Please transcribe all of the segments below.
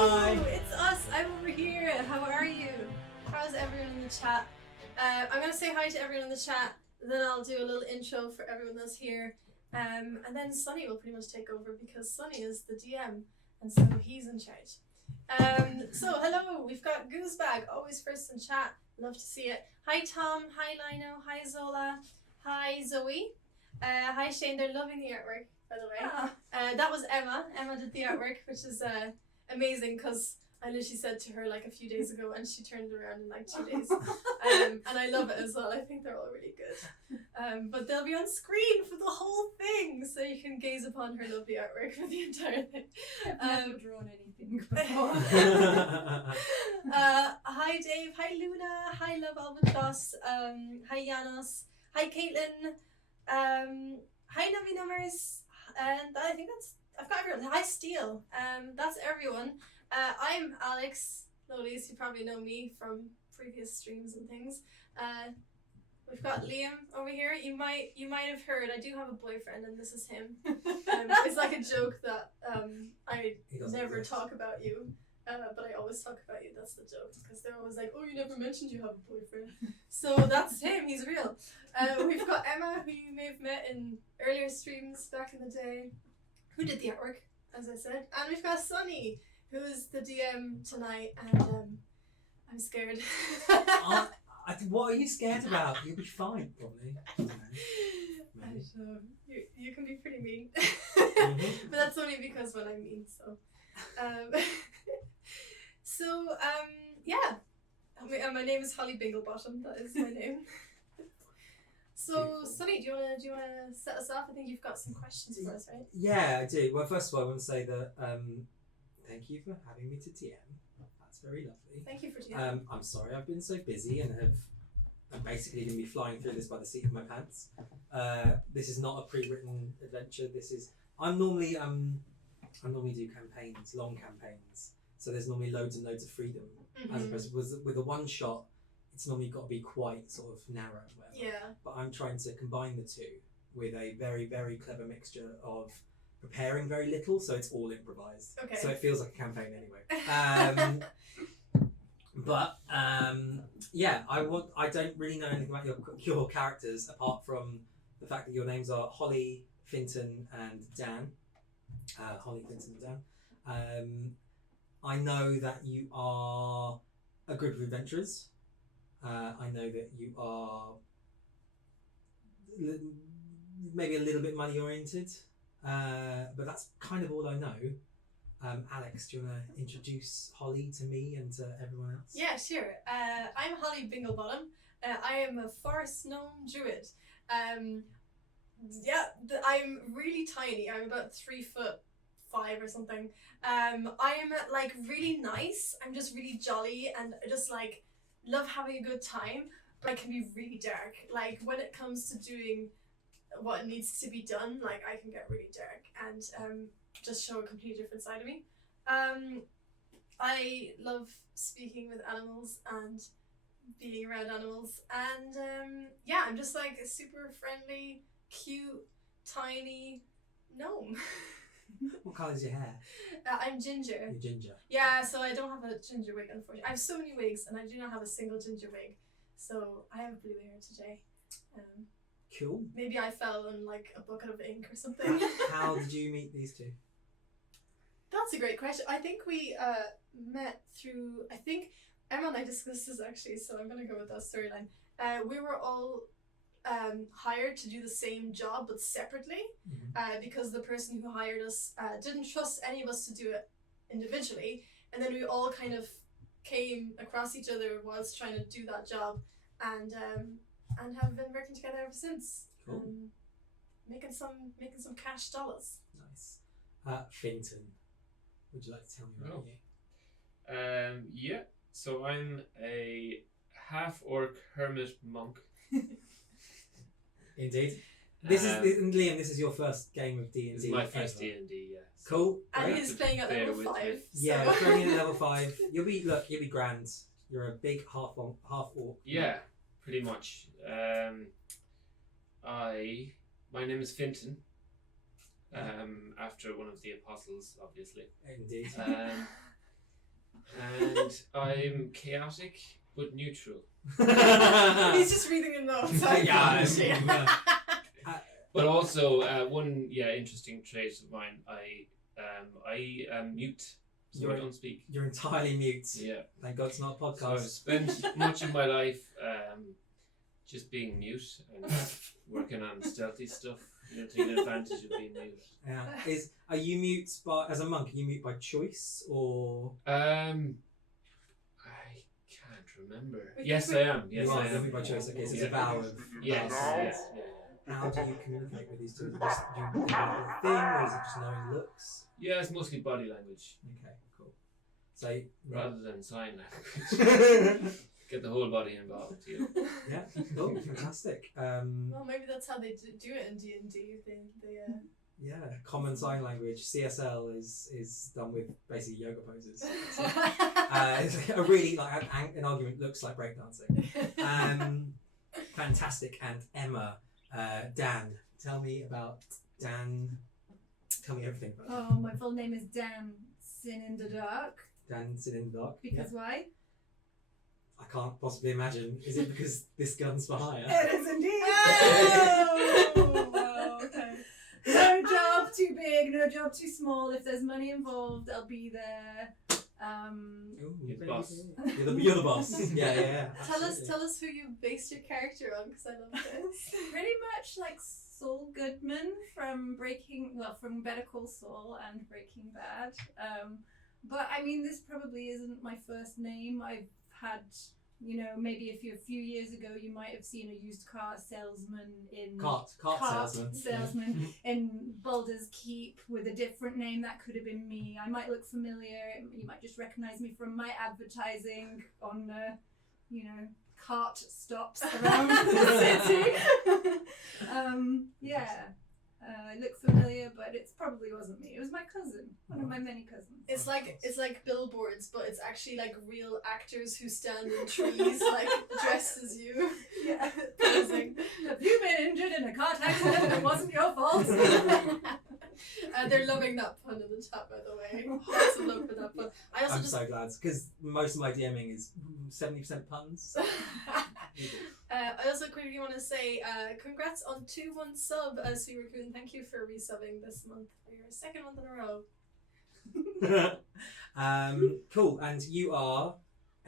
Hi! It's us. I'm over here. How are you? How's everyone in the chat? I'm gonna say hi to everyone in the chat. Then I'll do a little intro for everyone that's here. And then Sunny will pretty much take over because Sunny is the DM, and so he's in charge. So hello, we've got Goosebag, always first in chat. Love to see it. Hi Tom. Hi Lino. Hi Zola. Hi Zoe. Hi Shane. They're loving the artwork, by the way. That was Emma. Emma did the artwork, which is amazing because I literally said to her like a few days ago and she turned around in like 2 days. And I love it as well. I think they're all really good. But they'll be on screen for the whole thing so you can gaze upon her lovely artwork for the entire thing. I've never drawn anything before. Hi Dave, hi Luna, hi Love Albatross, hi Janos, hi Caitlin, hi Navi Numbers, and I think I've got everyone. Hi Steel, that's everyone. I'm Alex Lolies, you probably know me from previous streams and things. We've got Liam over here. You might have heard I do have a boyfriend and this is him. It's like a joke that I never talk about you. But I always talk about you, that's the joke. Because they're always like, oh, you never mentioned you have a boyfriend. So that's him, he's real. We've got Emma, who you may have met in earlier streams back in the day, who did the artwork, as I said. And we've got Sunny, who is the DM tonight, and I'm scared. What are you scared about? You'll be fine, probably. Maybe. You can be pretty mean. Mm-hmm. But that's only because when I'm mean, so. Yeah. My name is Holly Binglebottom. That is my name. So, Sunny, do you wanna set us off? I think you've got some questions for us, right? Yeah, I do. Well, first of all, I want to say that thank you for having me to TM. That's very lovely. Thank you for TM. I'm sorry I've been so busy and I'm basically going to be flying through this by the seat of my pants. This is not a pre-written adventure. I normally do campaigns, long campaigns. So there's normally loads and loads of freedom. Mm-hmm. As opposed to with a one shot, it's normally got to be quite sort of narrow. Whatever. Yeah. But I'm trying to combine the two with a very, very clever mixture of preparing very little, so it's all improvised. Okay. So it feels like a campaign anyway. Yeah, I don't really know anything about your characters apart from the fact that your names are Holly, Finton, and Dan. Holly, Finton, and Dan. I know that you are a group of adventurers. I know that you are maybe a little bit money oriented, but that's kind of all I know. Alex, do you want to introduce Holly to me and to everyone else? Yeah, sure. I'm Holly Binglebottom. I am a forest gnome druid. I'm really tiny. I'm about 3'5" or something. I'm like really nice. I'm just really jolly and I just like love having a good time. But I can be really dark. Like when it comes to doing what needs to be done, like I can get really dark and just show a completely different side of me. I love speaking with animals and being around animals, and I'm just like a super friendly, cute, tiny gnome. What colour is your hair? I'm ginger. You're ginger. Yeah, so I don't have a ginger wig, unfortunately. I have so many wigs, and I do not have a single ginger wig. So I have blue hair today. Cool. Maybe I fell in like a bucket of ink or something. How did you meet these two? That's a great question. I think we met through, I think Emma and I discussed this actually, so I'm going to go with that storyline. We were all hired to do the same job but separately, because the person who hired us didn't trust any of us to do it individually, and then we all kind of came across each other whilst trying to do that job, and have been working together ever since. Cool. Making some cash dollars. Nice. Finton, would you like to tell me about you? Yeah. So I'm a half-orc hermit monk. Indeed. This is Liam. This is your first game of D&D. This is my ever. first D&D. Yeah. So Cool. And Great. he's playing at level 5. Yeah, So. playing at level 5. You'll be grand. You're a big half orc. Yeah, pretty much. My name is Finton. After one of the apostles, obviously. Indeed. And I'm chaotic but neutral. He's just reading in notes. Yeah, But also, one interesting trait of mine, I am mute, so I don't speak. You're entirely mute. Yeah. Thank God it's not a So I've podcast. spent much of my life just being mute and working on stealthy stuff, taking advantage of being mute. Yeah. Are you mute as a monk? Are you mute by choice or? I can't remember. Wait, Yes, wait. I am. Yes, you I are am. mute by choice. Okay, so it's Yeah. a vow of. Yes, yes. How do you communicate with these two? Do you do a thing, or is it just knowing looks? Yeah, it's mostly body language Okay, cool. So rather than sign language. Get the whole body involved. yeah, cool, fantastic. Well, maybe that's how they do it in D&D. They Yeah, common sign language. CSL is done with basically yoga poses. It's a really an argument looks like breakdancing. Fantastic. And Emma, Dan, tell me about Dan. Tell me everything about Oh, my full name is Dan Sin in the Dark. Dan Sit in the Dark. Because why? I can't possibly imagine. Is it because this gun's for hire? It is indeed. Oh, wow, okay. No job too big, no job too small. If there's money involved, I'll be there. Ooh, You're the boss. You're the boss. Yeah. tell absolutely. us who you based your character on, because I love this. Pretty much like Saul Goodman from Better Call Saul and Breaking Bad. But I mean, this probably isn't my first name. I've had, maybe a few years ago, you might have seen a used car salesman in Cart salesman. in Baldur's Keep with a different name. That could have been me. I might look familiar. You might just recognize me from my advertising on, cart stops around the city. I look familiar, but it probably wasn't me. It was my cousin, one of my many cousins. It's like billboards, but it's actually like real actors who stand in trees, like dressed as you. Yeah. Posing. Have you been injured in a car accident? It wasn't your fault. They're loving that pun in the chat, by the way. Lots of love for that pun. I'm so glad because most of my DMing is 70% puns. I also quickly want to say congrats on 2-1 sub, Sweet Raccoon. Thank you for resubbing this month for your second month in a row. Cool, and you are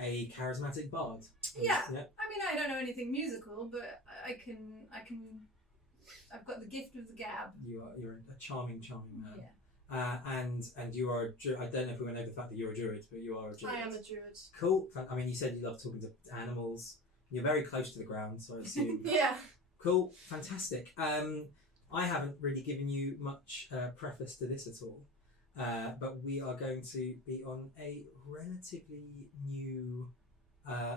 a charismatic bard. Yeah. I mean, I don't know anything musical, but I've got the gift of the gab. You're a charming man. Yeah. And you are. I don't know if we're going to know the fact that you're a druid, but you are a druid. I am a druid. Cool. I mean, you said you love talking to animals. You're very close to the ground, so I assume. Yeah. Cool. Fantastic. I haven't really given you much preface to this at all, but we are going to be on a relatively new,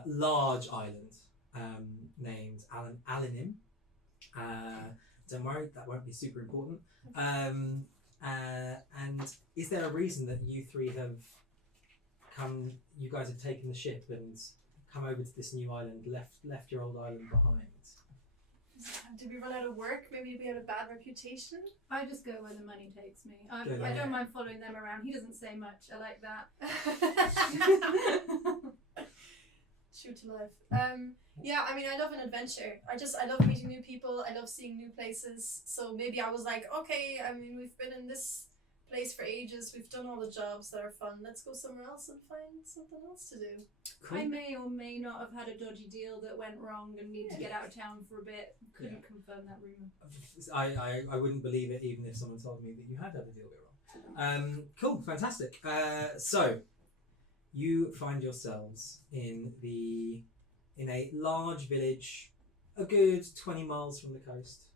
large island named Alanim. Don't worry, that won't be super important. And is there a reason that you three have you guys have taken the ship and come over to this new island, left your old island behind? Did we run out of work? Maybe we had a bad reputation? I just go where the money takes me. I Yeah. don't mind following them around. He doesn't say much. I like that. True to life. Yeah, I mean, I love an adventure. I love meeting new people. I love seeing new places. So maybe I was like, okay, I mean, we've been in this place for ages. We've done all the jobs that are fun. Let's go somewhere else and find something else to do. Cool. I may or may not have had a dodgy deal that went wrong and need to get out of town for a bit. Couldn't confirm that rumour. I wouldn't believe it even if someone told me that you had a deal go wrong. Cool, fantastic. So you find yourselves in a large village, a good 20 miles from the coast.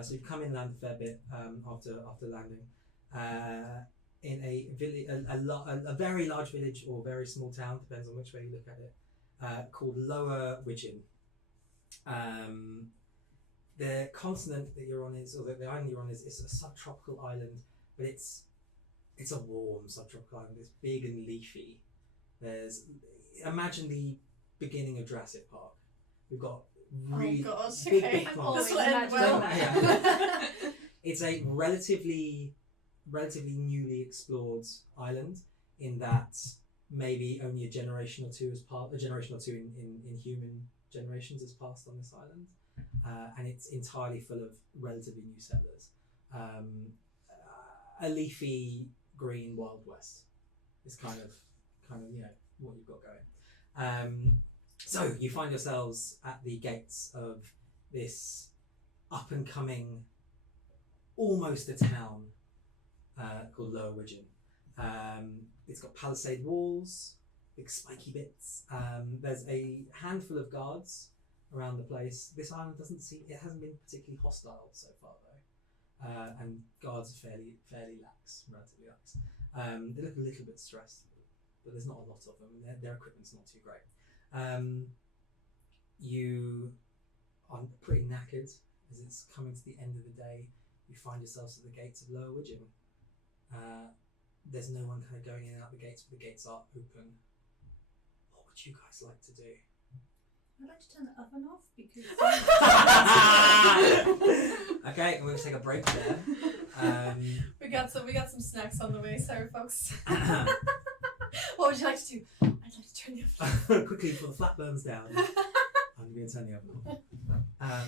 So you've come inland a fair bit after landing. In a village, a very large village or very small town, depends on which way you look at it, called Lower Widgeon. The continent that you're on or the island you're on is a subtropical island, but it's a warm subtropical island. It's big and leafy. Imagine the beginning of Jurassic Park. We've got really big plants. This will end well. Yeah. It's a relatively newly explored island in that maybe only a generation or two in human generations has passed on this island, and it's entirely full of relatively new settlers. A leafy green Wild West is kind of what you've got going. So you find yourselves at the gates of this up and coming, almost a town called Lower Widgeon. It's got palisade walls, big spiky bits. There's a handful of guards around the place. This island hasn't been particularly hostile so far though, and guards are fairly relatively lax. They look a little bit stressed, but there's not a lot of them. Their equipment's not too great. You are pretty knackered as it's coming to the end of the day. You find yourselves at the gates of Lower Widgeon. There's no one kind of going in and out the gates, but the gates are open. What would you guys like to do? I'd like to turn the oven off because. Okay, we're gonna take a break there. We got some snacks on the way. Sorry, folks. What would you like to do? I'd like to turn the oven off. Quickly, before the flat burns down, I'm going to turn the oven off.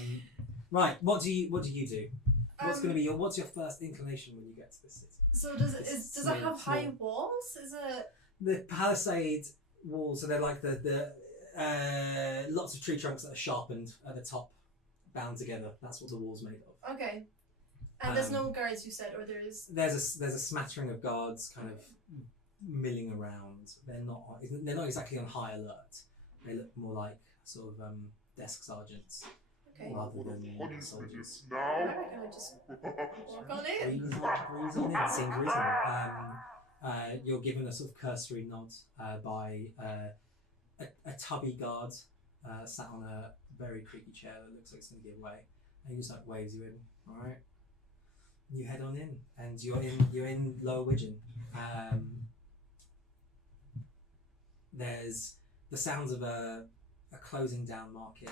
Right, what do you do? What's your first inclination when you get to this city? So does it have high walls? Is it the palisade walls? So they're like the lots of tree trunks that are sharpened at the top, bound together. That's what the wall's made of. okay? And there's no guards, you said, or there is. There's a smattering of guards kind of milling around. They're not exactly on high alert. They look more like sort of desk sergeants rather than soldiers. Alright, can I just walk on in? Breeze on in. Seems reasonable. You're given a sort of cursory nod by a tubby guard sat on a very creaky chair that looks like it's going to give way, and he just like waves you in. All right. You head on in, and you're in Lower Widgeon. There's the sounds of a closing down market.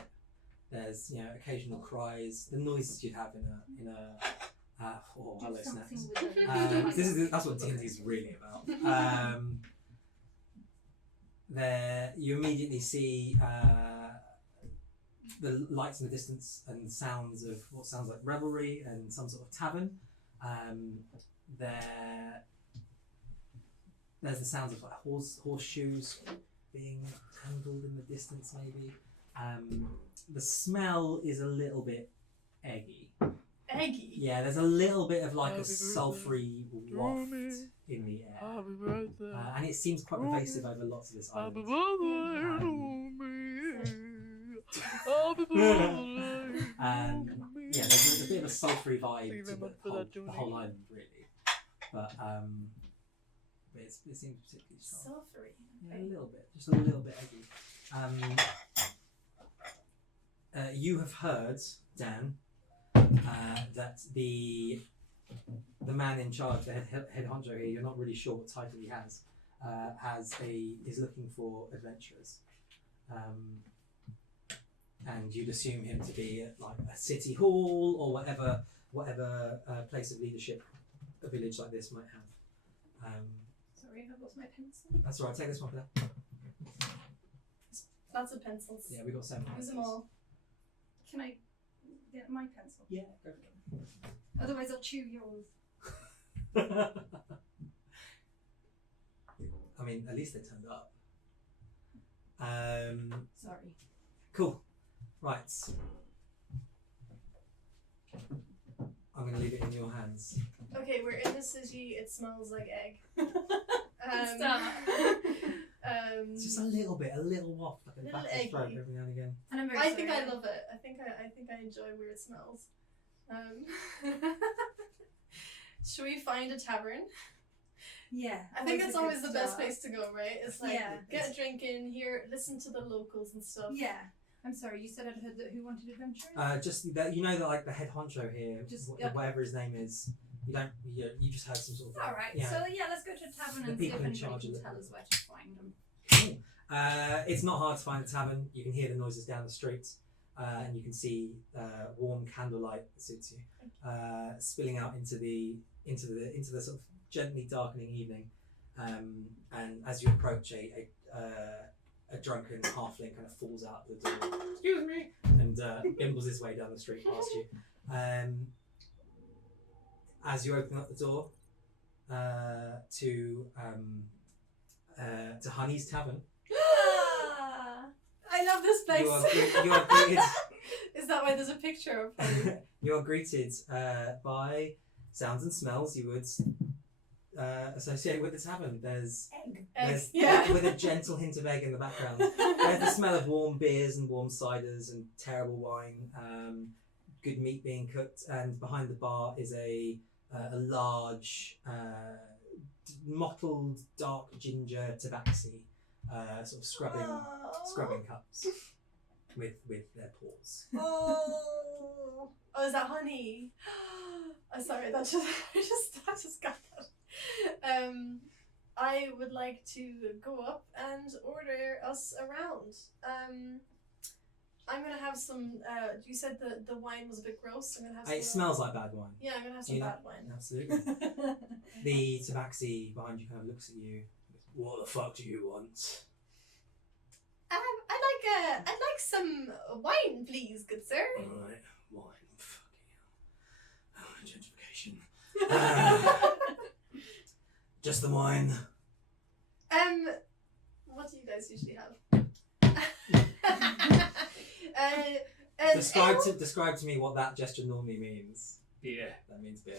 There's occasional cries, the noises you'd have in a hello snacks. That's what D&D is really about. There you immediately see the lights in the distance and sounds of what sounds like revelry and some sort of tavern. There's the sounds of like horseshoes being handled in the distance maybe. The smell is a little bit eggy. Eggy? Yeah, there's a little bit of like a sulphury waft in the air. And it seems quite pervasive over lots of this island. Yeah, there's a bit of a sulphury vibe to the whole island really. But it seems particularly strong. Sulphury? Yeah, a little bit. Just a little bit eggy. You have heard, Dan, that the man in charge, the head honcho here, you're not really sure what title he has, is looking for adventurers, and you'd assume him to be at like a city hall or whatever place of leadership a village like this might have. Sorry, I lost my pencil. That's all right. Take this one for that. Lots of pencils. Yeah, we got 7 Use pencils. them all. Can I get my pencil? Yeah, go for it. Otherwise, I'll chew yours. I mean, at least they turned up. Sorry. Cool. Right. I'm going to leave it in your hands. Okay, we're in the city. It smells like egg. It's just a little waft, like a Little back of the throat eggy. every now and again. And I'm very I think sorry. I love it. I think I enjoy weird smells. Should we find a tavern? Yeah. I think that's a good always the best start. place to go, right? It's like Yeah. get a drink in here, listen to the locals and stuff. Yeah. I'm sorry, you said I'd heard that who wanted adventurers? Just that that like the head honcho here, Yeah. whatever his name is. You just heard some sort of. Alright, so yeah, let's go to a tavern The and see if people in anybody charge can of tell the- us where to find them. It's not hard to find a tavern. You can hear the noises down the street, and you can see warm candlelight that suits you, spilling out into the sort of gently darkening evening. and as you approach, a drunken halfling kind of falls out the door. Excuse me, and bimbles his way down the street past you. As you open up the door to Honey's Tavern, I love this place. you are greeted. Is that why there's a picture of her? You are greeted by sounds and smells you would associate with the tavern. There's Yeah. with a gentle hint of egg in the background. There's the smell of warm beers and warm ciders and terrible wine. Good meat being cooked, and behind the bar is a large mottled dark ginger tabaxi, sort of scrubbing cups with their paws. Oh, is that honey? I'm sorry, that just I just got that. I would like to go up and order us around. I'm gonna have some. You said the wine was a bit gross. I'm gonna have some. It smells like bad wine. Yeah, I'm gonna have some bad wine. Absolutely. The tabaxi behind you kind of looks at you. What the fuck do you want? I'd like some wine, please, good sir. Alright, wine. Fucking hell. Gentrification. Just the wine. What do you guys usually have? Describe to me what that gesture normally means. Beer. That means beer.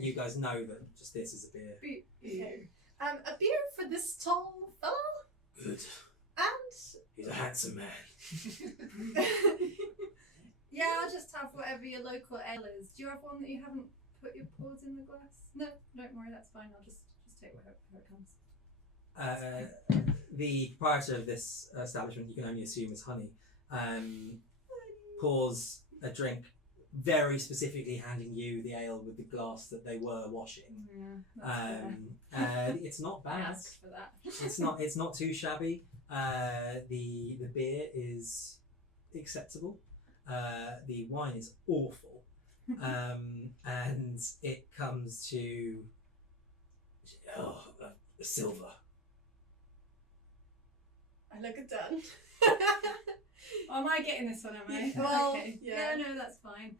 You guys know that just this is a beer. Okay. A beer for this tall fella? Good. And He's a handsome man. Yeah, I'll just have whatever your local ale is. Do you have one that you haven't put your paws in the glass? No, don't worry, that's fine. I'll just take whatever it comes. The proprietor of this establishment, you can only assume is Honey, pours a drink, very specifically handing you the ale with the glass that they were washing. Yeah, It's not I bad. asked for that. It's not too shabby. The beer is acceptable. The wine is awful, and it comes to silver. I look at Dan. Oh, am I getting this one, am I? Well, okay. yeah. No, that's fine.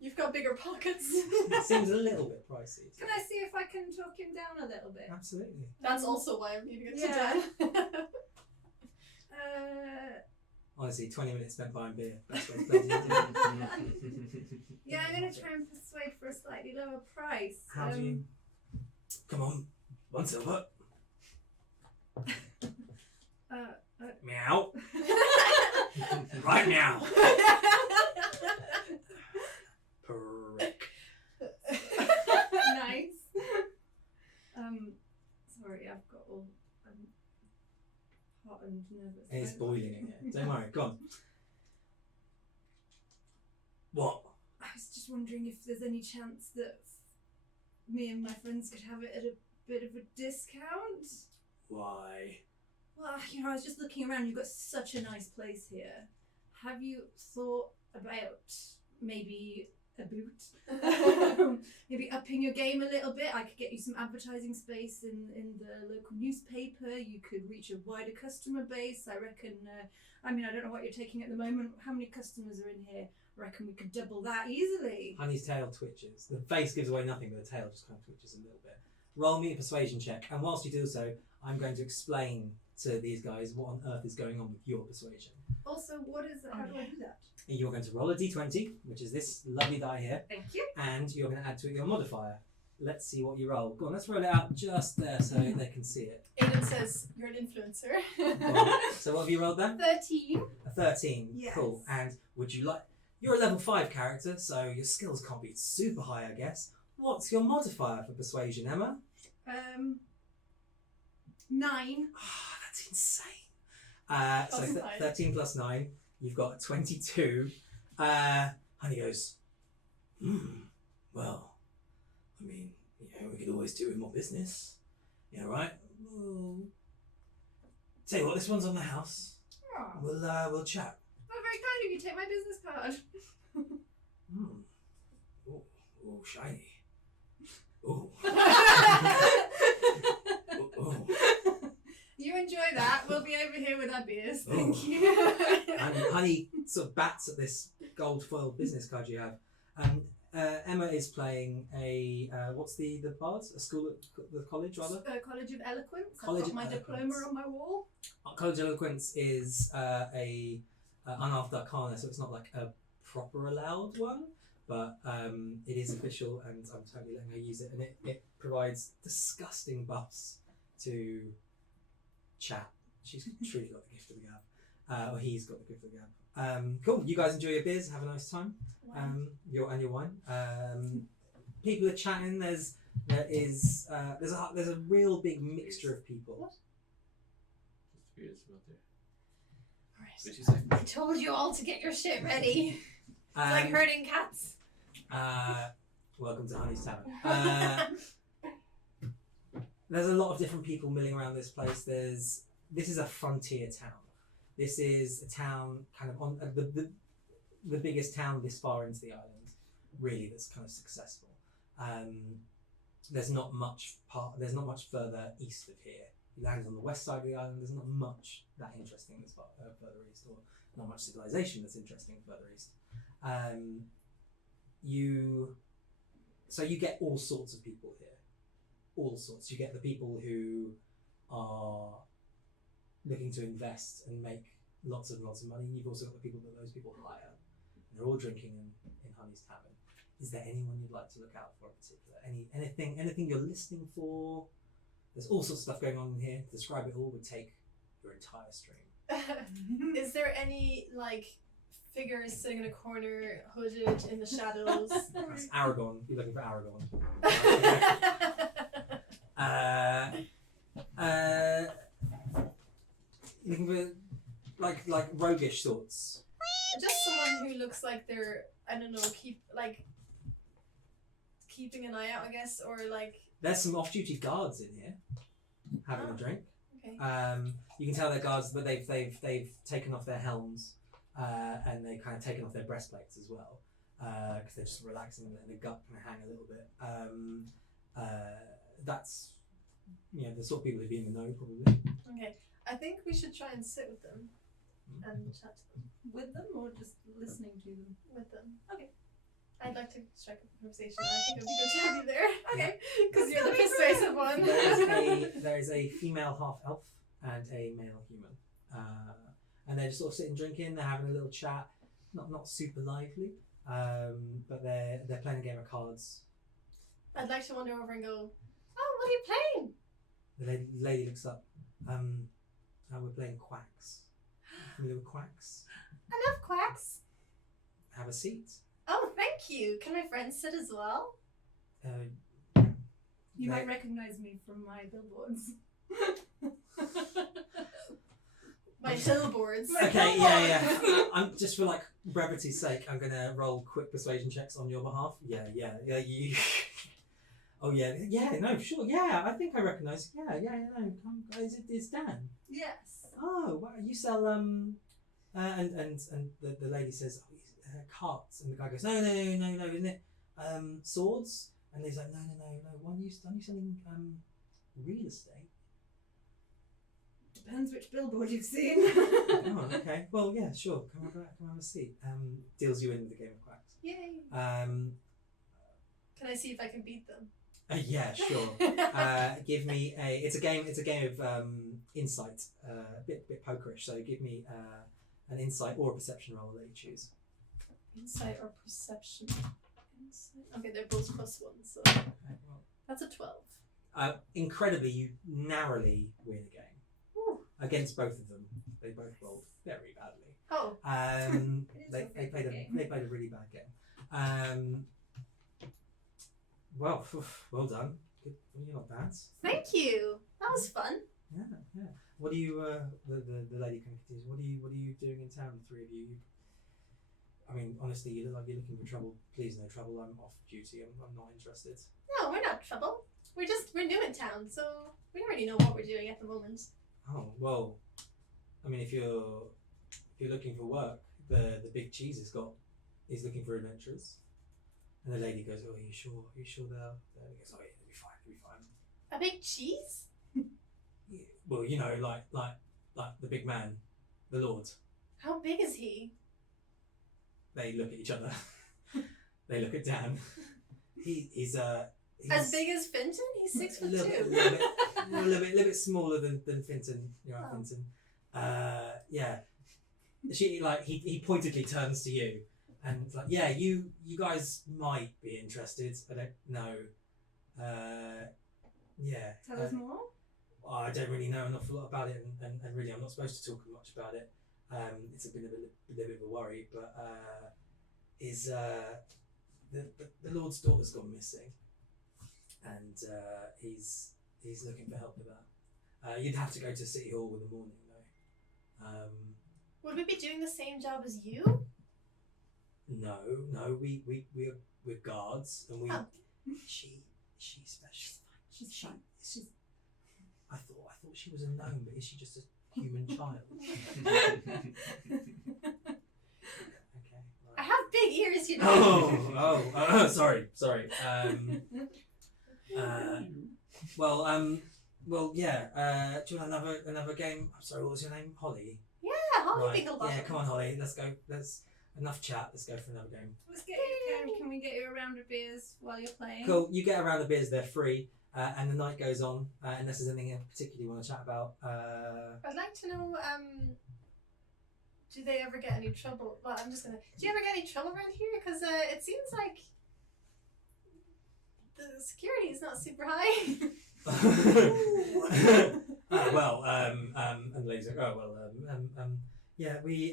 You've got bigger pockets. It seems a little bit pricey. Can I see if I can talk him down a little bit? Absolutely. That's also why I'm leaving it to Yeah. Dan. Honestly, 20 minutes spent buying beer. That's what it's plenty to do. Yeah, I'm going to try and persuade for a slightly lower price. How do you? Come on, 1 silver. Meow. Right now. Prick. Nice. Sorry, I've got all hot and nervous. It's boiling in here. Don't worry, go on. What? I was just wondering if there's any chance that me and my friends could have it at a bit of a discount. Why? Well, I was just looking around. You've got such a nice place here. Have you thought about maybe a boot? Maybe upping your game a little bit? I could get you some advertising space in the local newspaper. You could reach a wider customer base. I reckon, I don't know what you're taking at the moment. How many customers are in here? I reckon we could double that easily. Honey's tail twitches. The face gives away nothing, but the tail just kind of twitches a little bit. Roll me a persuasion check, and whilst you do so, I'm going to explain to these guys what on earth is going on with your persuasion. Also, what is it? How do I do that? You're going to roll a d20, which is this lovely die here, Thank you. and you're going to add to it your modifier. Let's see what you roll. Go on, let's roll it out just there so they can see it. Aiden says you're an influencer. So what have you rolled there? 13. A 13. Yes. Cool. And would you like... You're a level 5 character, so your skills can't be super high, I guess. What's your modifier for persuasion, Emma? 9. That's insane. So That's fine. 13 plus 9, you've got a 22. Honey goes, well, we could always do with more business. Yeah, right? Well, tell you what, this one's on the house. Oh, We'll chat. very kind of you. Take my business card. Oh, shiny. Oh. enjoy that. We'll be over here with our beers. Oh. Thank you. And Honey sort of bats at this gold foil business card you have. Emma is playing a what's the bars? A school at the college rather. College of Eloquence. College I've of got my Eloquence. diploma on my wall. College of Eloquence is a unearthed arcana, so it's not like a proper allowed one, but it is official, and I'm totally letting her use it, and it provides disgusting buffs to chat. She's truly got the gift of the gab, or he's got the gift of the gab. Cool. You guys enjoy your beers. Have a nice time. Your wine. People are chatting. There's a real big mixture of people. What? Just beers out there. Alright. What'd you say? I told you all to get your shit ready. It's like herding cats. Welcome to Honey's Tavern. There's a lot of different people milling around this place. This is a frontier town. This is a town kind of on the biggest town this far into the island, really, that's kind of successful. There's not much further east of here. You land on the west side of the island. There's not much that interesting this far further east, or not much civilization that's interesting further east. You get all sorts of people here. All sorts. You get the people who are looking to invest and make lots and lots of money. You've also got the people that those people hire. And they're all drinking in Honey's Tavern. Is there anyone you'd like to look out for in particular? Anything you're listening for? There's all sorts of stuff going on in here. To describe it all would take your entire stream. Is there any figures sitting in a corner, hooded in the shadows? That's Aragon. You're looking for Aragon. Looking for like roguish sorts. Just someone who looks like they're, I don't know, keeping an eye out, I guess, or There's some off-duty guards in here having a drink. Okay. You can tell they're guards, but they've taken off their helms and they've kind of taken off their breastplates as well because they're just relaxing and their gut kind of hang a little bit. That's the sort of people who'd be in the know probably. Okay. I think we should try and sit with them and chat to them. With them or just listening to them? With them. Okay. I'd like to strike up a conversation. I think it would be good to have you there. Okay. Because you're the persuasive one. There is a female half elf and a male human, and they're just sort of sitting drinking. They're having a little chat, not super lively, but they're playing a game of cards. I'd like to wander over and go, oh, what are you playing? The lady looks up. We're playing quacks. Familiar with quacks? I love quacks. Have a seat. Oh, thank you. Can my friends sit as well? You might recognize me from my billboards. My billboards. Okay, yeah. I'm just for brevity's sake, I'm gonna roll quick persuasion checks on your behalf. Yeah. You. Oh yeah. No, sure. Yeah, I think I recognise. Yeah. No, it's Dan. Yes. Oh, wow. You sell and the lady says carts, and the guy goes no, isn't it swords? And he's like no. Aren't you selling real estate? Depends which billboard you've seen. Oh, okay. Well, yeah, sure. Come have a seat. Deals you in with the game of quacks. Yay. Can I see if I can beat them? Yeah, sure. Give me it's a game of insight, a bit pokerish. So give me an insight or a perception roll that you choose. Insight or perception? Insight. Okay, they're both +1, so Okay, well, that's a 12. incredibly, you narrowly win a game Ooh. against both of them. They both rolled very badly. Oh. They played a really bad game. Well done. Good. You're not bad. Thank you. That was fun. Yeah. What do you? The lady kind of continues. What are you doing in town? The three of you. I mean, honestly, you look like you're looking for trouble. Please, no trouble. I'm off duty. I'm not interested. No, we're not trouble. We're new in town, so we don't really know what we're doing at the moment. Oh well. I mean, if you're looking for work, the big cheese is looking for adventurers. And the lady goes, "Oh, are you sure? Are you sure they're?" He goes, "Oh yeah, they'll be fine. A big cheese? Well, like the big man, the Lord. How big is he? They look at each other. They look at Dan. He's As big as Finton? He's 6'2". a little bit smaller than Finton. Finton. Yeah. He pointedly turns to you and it's like, yeah, you guys might be interested. I don't know. Yeah. Tell us more. I don't really know an awful lot about it, and really I'm not supposed to talk much about it. It's been a bit of a worry, but the Lord's daughter's gone missing, and he's looking for help with that. You'd have to go to City Hall in the morning, though. Would we be doing the same job as you? No, we're guards, and she's special. She's fine. I thought she was a gnome, but is she just a human child? Okay. I have big ears, you know. Sorry. Well, yeah. Do you want another game? I'm sorry, what was your name? Holly. Yeah, Holly Bigglebottom. Yeah, come on, Holly. Let's go. Let's enough chat. Let's go for another game. Let's get can we get you a round of beers while you're playing? Cool. You get a round of beers. They're free. And the night goes on, unless there's anything in particular you want to chat about. I'd like to know, do they ever get any trouble? Well, do you ever get any trouble around here? Because it seems like the security is not super high. And the ladies are, yeah, we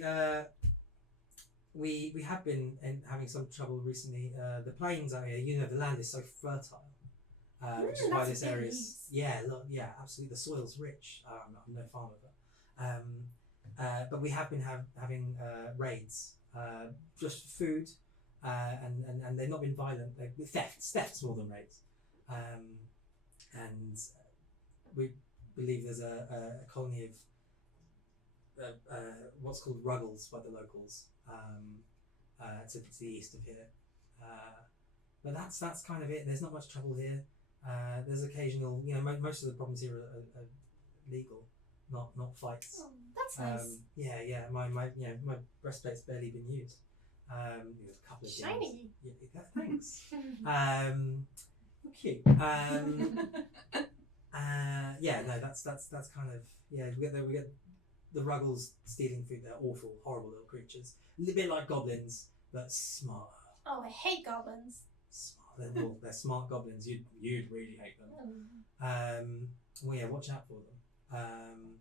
have been having some trouble recently. The plains out here, the land is so fertile. Which is why this area is, absolutely, the soil's rich. I'm no farmer, but we have been having raids, just for food, and they've not been violent. Thefts more than raids, and we believe there's a colony of what's called ruggles by the locals, to the east of here, but that's kind of it. There's not much trouble here. There's occasional, most of the problems here are legal, not fights. Oh, that's nice. My breastplate's barely been used. A couple of Shiny. Games. Yeah, thanks. Cute. That's kind of we get the ruggles stealing food. They're awful, horrible little creatures. A little bit like goblins, but smarter. Oh, I hate goblins. They're smart goblins. You'd really hate them. Watch out for them.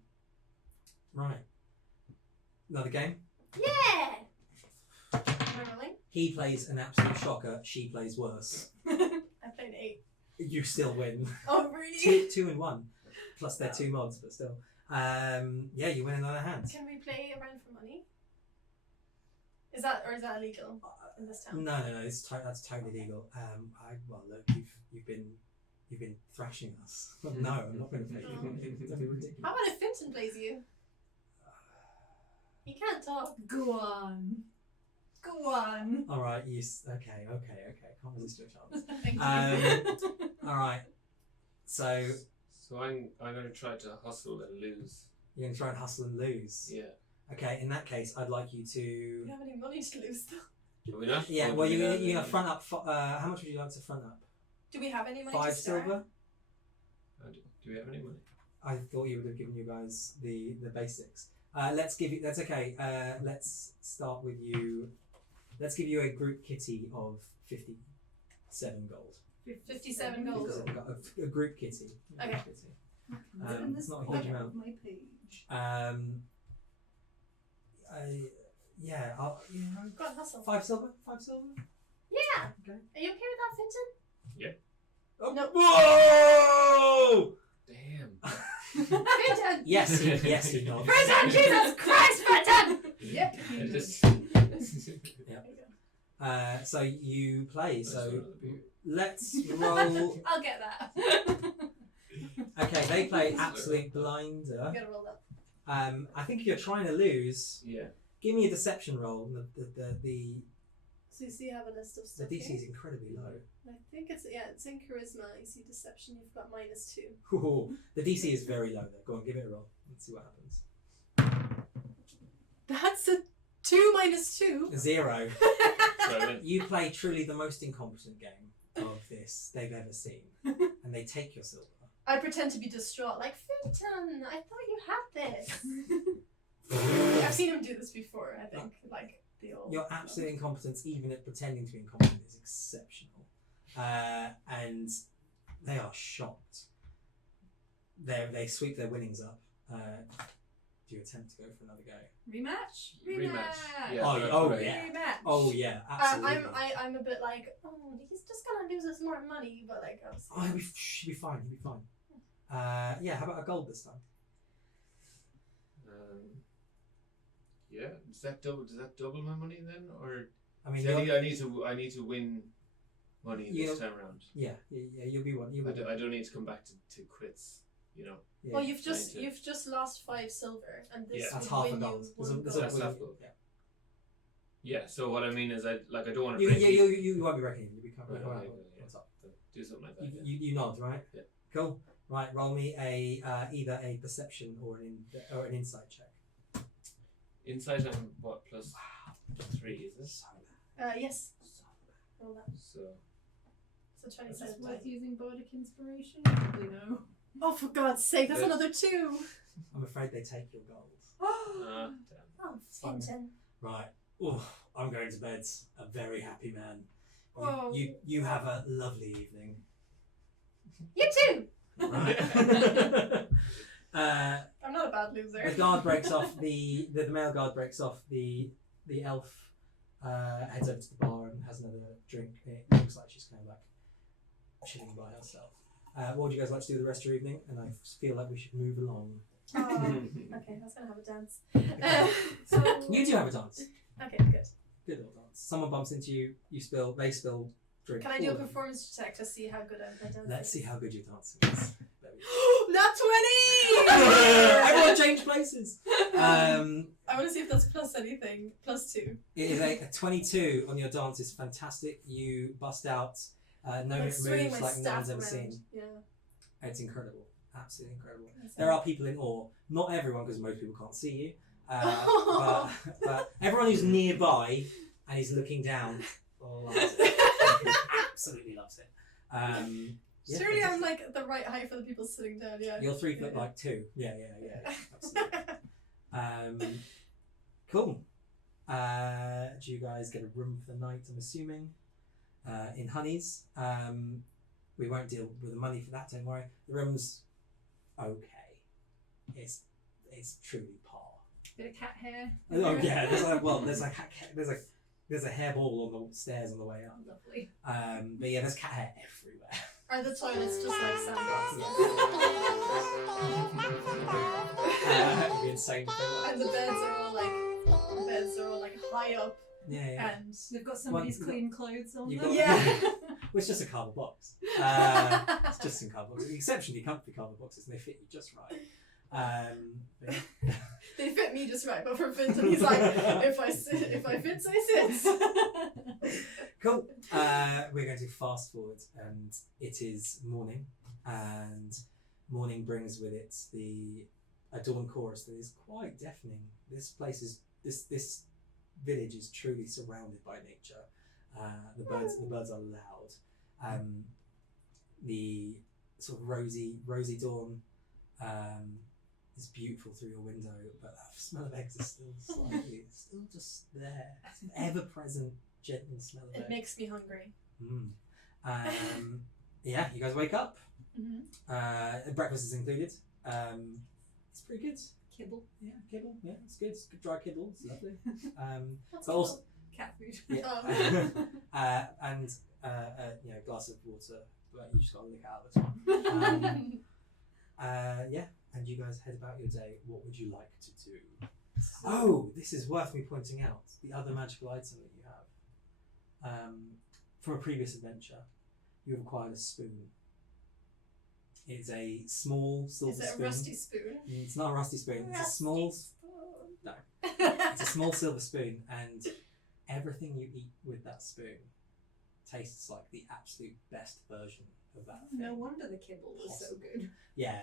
Right. Another game. Yeah. Am I rolling? He plays an absolute shocker. She plays worse. I played 8. You still win. Oh really? 2 and 1, plus their 2 mods, but still. You win another hand. Can we play around for money? Is that illegal in this town? No. That's totally legal. Look, you've been thrashing us. No, I'm not going to play you. That'd be ridiculous. How about if Finton plays you? He can't talk. Go on. All right. Okay. Can't resist your chance. Thank you. All right. So I'm going to try to hustle and lose. you're going to try and hustle and lose. Yeah. Okay. In that case, I'd like you We to. don't have any money to lose though. Do we not? Yeah. Or Well, do we you're have going to any- front up. How much would you like to front up? Do we have any money 5 to start? silver. Do we have any money? I thought you would have given you guys the basics. Let's give you. That's okay. Let's start with you. Let's give you a group kitty of 57 gold. 57 gold. A group kitty. A group Okay. kitty. It's not a huge amount. My page. Go on, hustle. 5 silver. 5 silver. Yeah. Okay. Are you okay with that, Finton? Yeah. Oh. No. Whoa! Damn. Finton! Yes, he nods. Finton! Jesus Christ, Finton! Yep. I just. So you play. So That's let's roll. I'll get that. Okay, they play absolute blinder. I'm gonna roll that. I think if you're trying to lose, Yeah. give me a deception roll. The So So you see, you have a list of The stuff. DC here. is incredibly low. I think it's in charisma. You see deception. You've got -2. Ooh, the DC is very low though. Go on, give it a roll. Let's see what happens. That's a 2 -2. 0. So I went, You play truly the most incompetent game of this they've ever seen, and they take your silver. I pretend to be distraught, like Finton. I thought you had this. I've seen him do this before. I think, like the old. Your absolute incompetence, even at pretending to be incompetent, is exceptional, and they are shocked. They sweep their winnings up. Do you attempt to go for another go? Rematch. Yeah, Oh, right. yeah. Rematch. Oh yeah, absolutely. I'm a bit like, oh, he's just gonna lose us more money, but like, Oh, he'll be fine. He'll be fine. Yeah. How about a gold this time? Yeah. Does that double my money then, or I mean, see, you're- I need to win money You this know- time around. yeah, you'll be one. You'll be I don't need to come back to quits. You know. yeah. well, you've just Trying lost 5 silver, and this Yeah. That's would half a win gold. you There's a- 1 there's a- gold. That's half gold. Yeah. Yeah. So what I mean is, I don't want to You, break. yeah, you won't be reckoning. You'll be covering. Right, Right, okay, yeah. what's up? Do something like that. Yeah. You nod, right? Yeah. Cool. Right. Roll me a either a perception or an insight check. Inside I'm what plus 3 is this? So bad. Yes. So bad. Roll that. So So Is 27. this worth using bardic inspiration? Probably no. Oh, for God's sake, that's Yeah. another 2. I'm afraid they take your gold. Oh, damn. Finton. Right. Oh, I'm going to bed. A very happy man. Whoa. You have a lovely evening. You too. Right. I'm not a bad loser. The guard breaks off the male guard breaks off the elf heads over to the bar and has another drink. It looks like she's kind of like chilling by herself. What would you guys like to do the rest of your evening? And I feel like we should move along. Oh, okay, I was gonna have a dance. So You do have a dance. Okay, good. Good little dance. Someone bumps into you. You spill. They spill drink. Can I do a all of them. performance check to see how good I dance? Let's see how good your dancing is. Not 20. Everyone change places. I want to see if that's plus anything. Plus 2. It is a 22 on your dance is fantastic. You bust out no Like swinging moves my like no staff one's ever around. seen. Yeah. It's incredible. Absolutely incredible. There are people in awe. Not everyone, because most people can't see you. But everyone who's nearby and is looking down loves it. Absolutely loves it. Yeah, Surely I'm fantastic. like the right height for the people sitting down. Yeah. You're 3 foot Yeah. like 2. Yeah. Absolutely. Cool. Do you guys get a room for the night? I'm assuming. In Honey's. We won't deal with the money for that. Don't worry. The room's okay. It's truly par. bit of cat hair. Oh yeah. There's a hairball on the stairs on the way up. Lovely. But yeah, there's cat hair everywhere. Are the toilets just like sandboxes? It'd be insane. to feel that. And the beds are all like high up, Yeah. and They've got somebody's Well, clean clothes on you've them. got- yeah. Well, it's just a cardboard box. It's just some cardboard boxes. Exceptionally comfy cardboard boxes, and they fit you just right. But- They fit me just right, but for Finton, he's like, if I fit, I sit. Cool. We're going to fast forward, and it is morning, and morning brings with it a dawn chorus that is quite deafening. This place is this village is truly surrounded by nature. The birds are loud. The sort of rosy dawn is beautiful through your window, but that smell of eggs is still just there. It's an ever-present, gentle smell of It eggs. makes me hungry. Yeah, you guys wake up. Mm-hmm. Breakfast is included. It's pretty good. Kibble. Yeah, kibble. Yeah, it's good. It's good dry kibble. It's lovely. What's But it also, called? Cat food. yeah. And a glass of water, but you just got to lick out of it. Yeah, and you guys head about your day. What would you like to do? Oh, this is worth me pointing out. The other magical item that you have. From a previous adventure, you have acquired a spoon. It's a small silver Is it a spoon. rusty spoon? It's not a rusty spoon. It's a Rusty small. spoon. No. It's a small silver spoon, and everything you eat with that spoon tastes like the absolute best version of that thing. No wonder the kibble was so good. Yeah.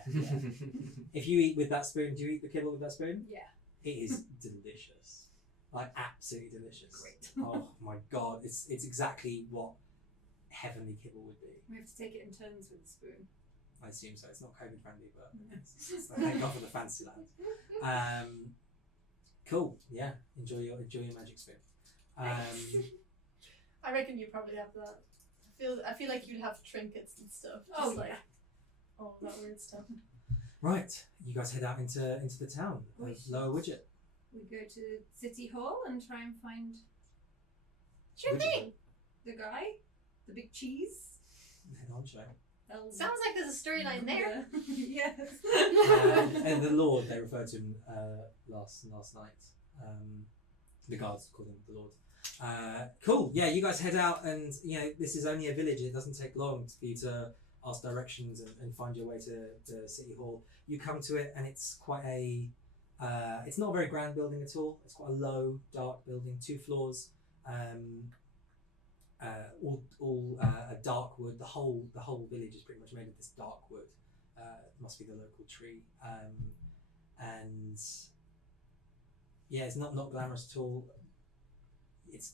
If you eat with that spoon, do you eat the kibble with that spoon? Yeah. It is delicious. Like, absolutely delicious. Great. Oh my god, it's exactly what heavenly kibble would be. We have to take it in turns with the spoon. I assume so. It's not COVID friendly, but thank God for the fancy land. Cool. Yeah. Enjoy your magic spoon. I reckon you probably have that. I feel like you'd have trinkets and stuff. Oh, Just like yeah. all that weird stuff. Right. You guys head out into the town of Lower Widget. We go to City Hall and try and find Sure thing. the guy, the big cheese. Head on, show. Sounds like there's a storyline there. Yes. And the Lord, they referred to him last night. The guards called him the Lord. Cool. Yeah, you guys head out, and this is only a village. It doesn't take long for you to ask directions and find your way to City Hall. You come to it, and it's quite a. It's not a very grand building at all. It's quite a low, dark building, 2 floors. All a dark wood. The whole village is pretty much made of this dark wood. It must be the local tree. And yeah, it's not glamorous at all. It's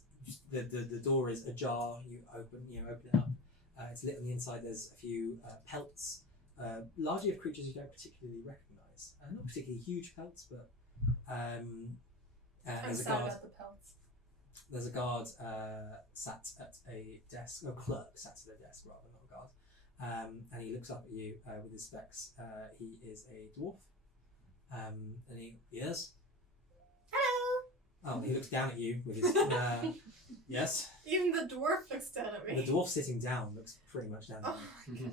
the door is ajar. You open it up. It's lit on the inside. There's a few pelts, largely of creatures you don't particularly recognise. Not particularly huge pelts, but I'm there's a sad guard. about the pelts. There's a guard sat at a desk, or clerk sat at a desk rather, not a guard. And he looks up at you with his specs. He is a dwarf. And yes. Hello. Oh, he looks down at you with his yes. Even the dwarf looks down at me. The dwarf sitting down looks pretty much down at you.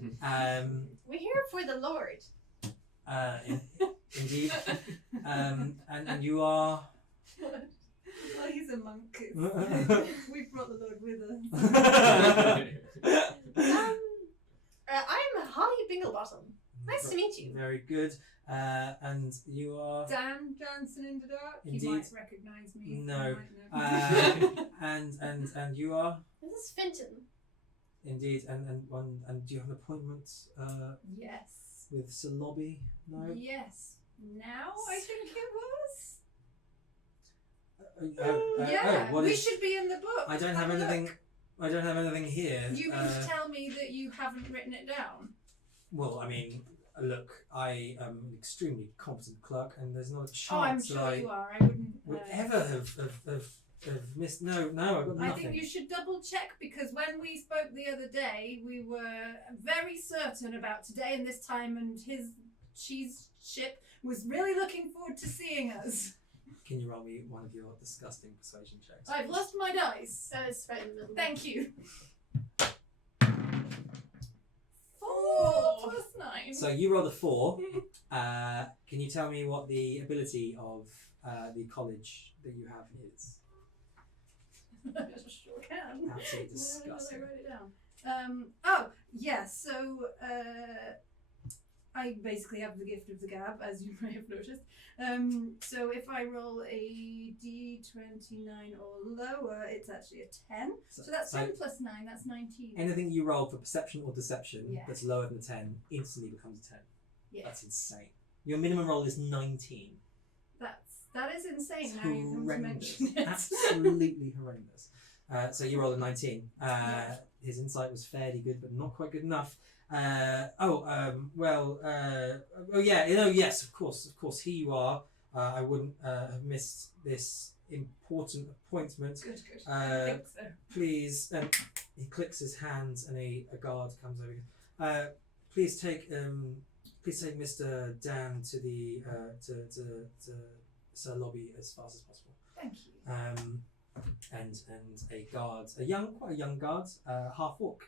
We're here for the Lord. Indeed. And you are. Well, he's a monk. We brought the Lord with us. I'm Holly Binglebottom. Nice to meet you. Very good. And you are. Dan Johnson in the dark. Indeed. He might recognise me. No. He might know. And you are. This is Finton. Indeed. And do you have an appointment Yes. with Sir Lobby? No. Yes. Now I think it was. What we is- should be in the book. I don't have a anything. look. I don't have anything here. You mean to tell me that you haven't written it down? Well, I mean, look, I am an extremely competent clerk, and there's not a chance Oh, I'm that sure I you are. I wouldn't. would ever have missed. No, I've got nothing. I think you should double check, because when we spoke the other day, we were very certain about today and this time, and his cheese ship was really looking forward to seeing us. Can you roll me one of your disgusting persuasion checks? I've lost my dice. That is right in the middle. Thank you. 4 plus 9. So you rolled a 4. Can you tell me what the ability of the college that you have is? I sure can. Absolutely Where did disgusting. I write it down? Oh, yes. So I basically have the gift of the gab, as you may have noticed. So if I roll a d29 or lower, it's actually a 10. So that's 10 plus 9. That's 19. Anything you roll for perception or deception Yeah. that's lower than 10 instantly becomes a 10. Yeah. That's insane. Your minimum roll is 19. That is insane. It's Now you come to horrendous. mention it. Absolutely horrendous. So you rolled a 19. Yeah. His insight was fairly good, but not quite good enough. Yes, of course, here you are. I wouldn't have missed this important appointment. Good. Uh, I think so. Please, he clicks his hands, and a guard comes over. Please take Mr. Dan to the to Sir Lobby as fast as possible. Thank you. And a guard, quite a young guard, half orc,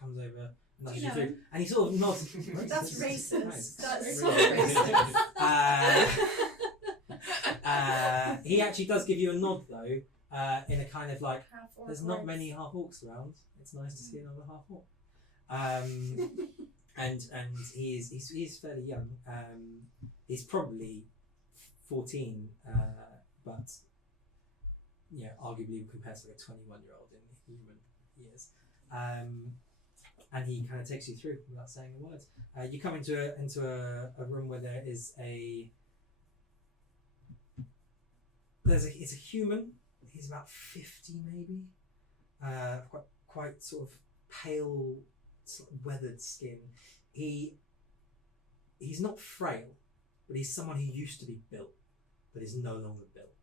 comes over, nudges you through, and he sort of nods. That's racist. Nice. That's Really so racist. He actually does give you a nod though, in a kind of like, Half-orc there's not words. many half orcs around. It's nice to see another half orc. And he's fairly young. He's probably 14, but arguably compared to like a 21-year-old in human years. And he kind of takes you through without saying a word. You come into a room where there is it's a human. He's about 50 maybe. Quite sort of pale, sort of weathered skin. He's not frail, but he's someone who used to be built, but is no longer built.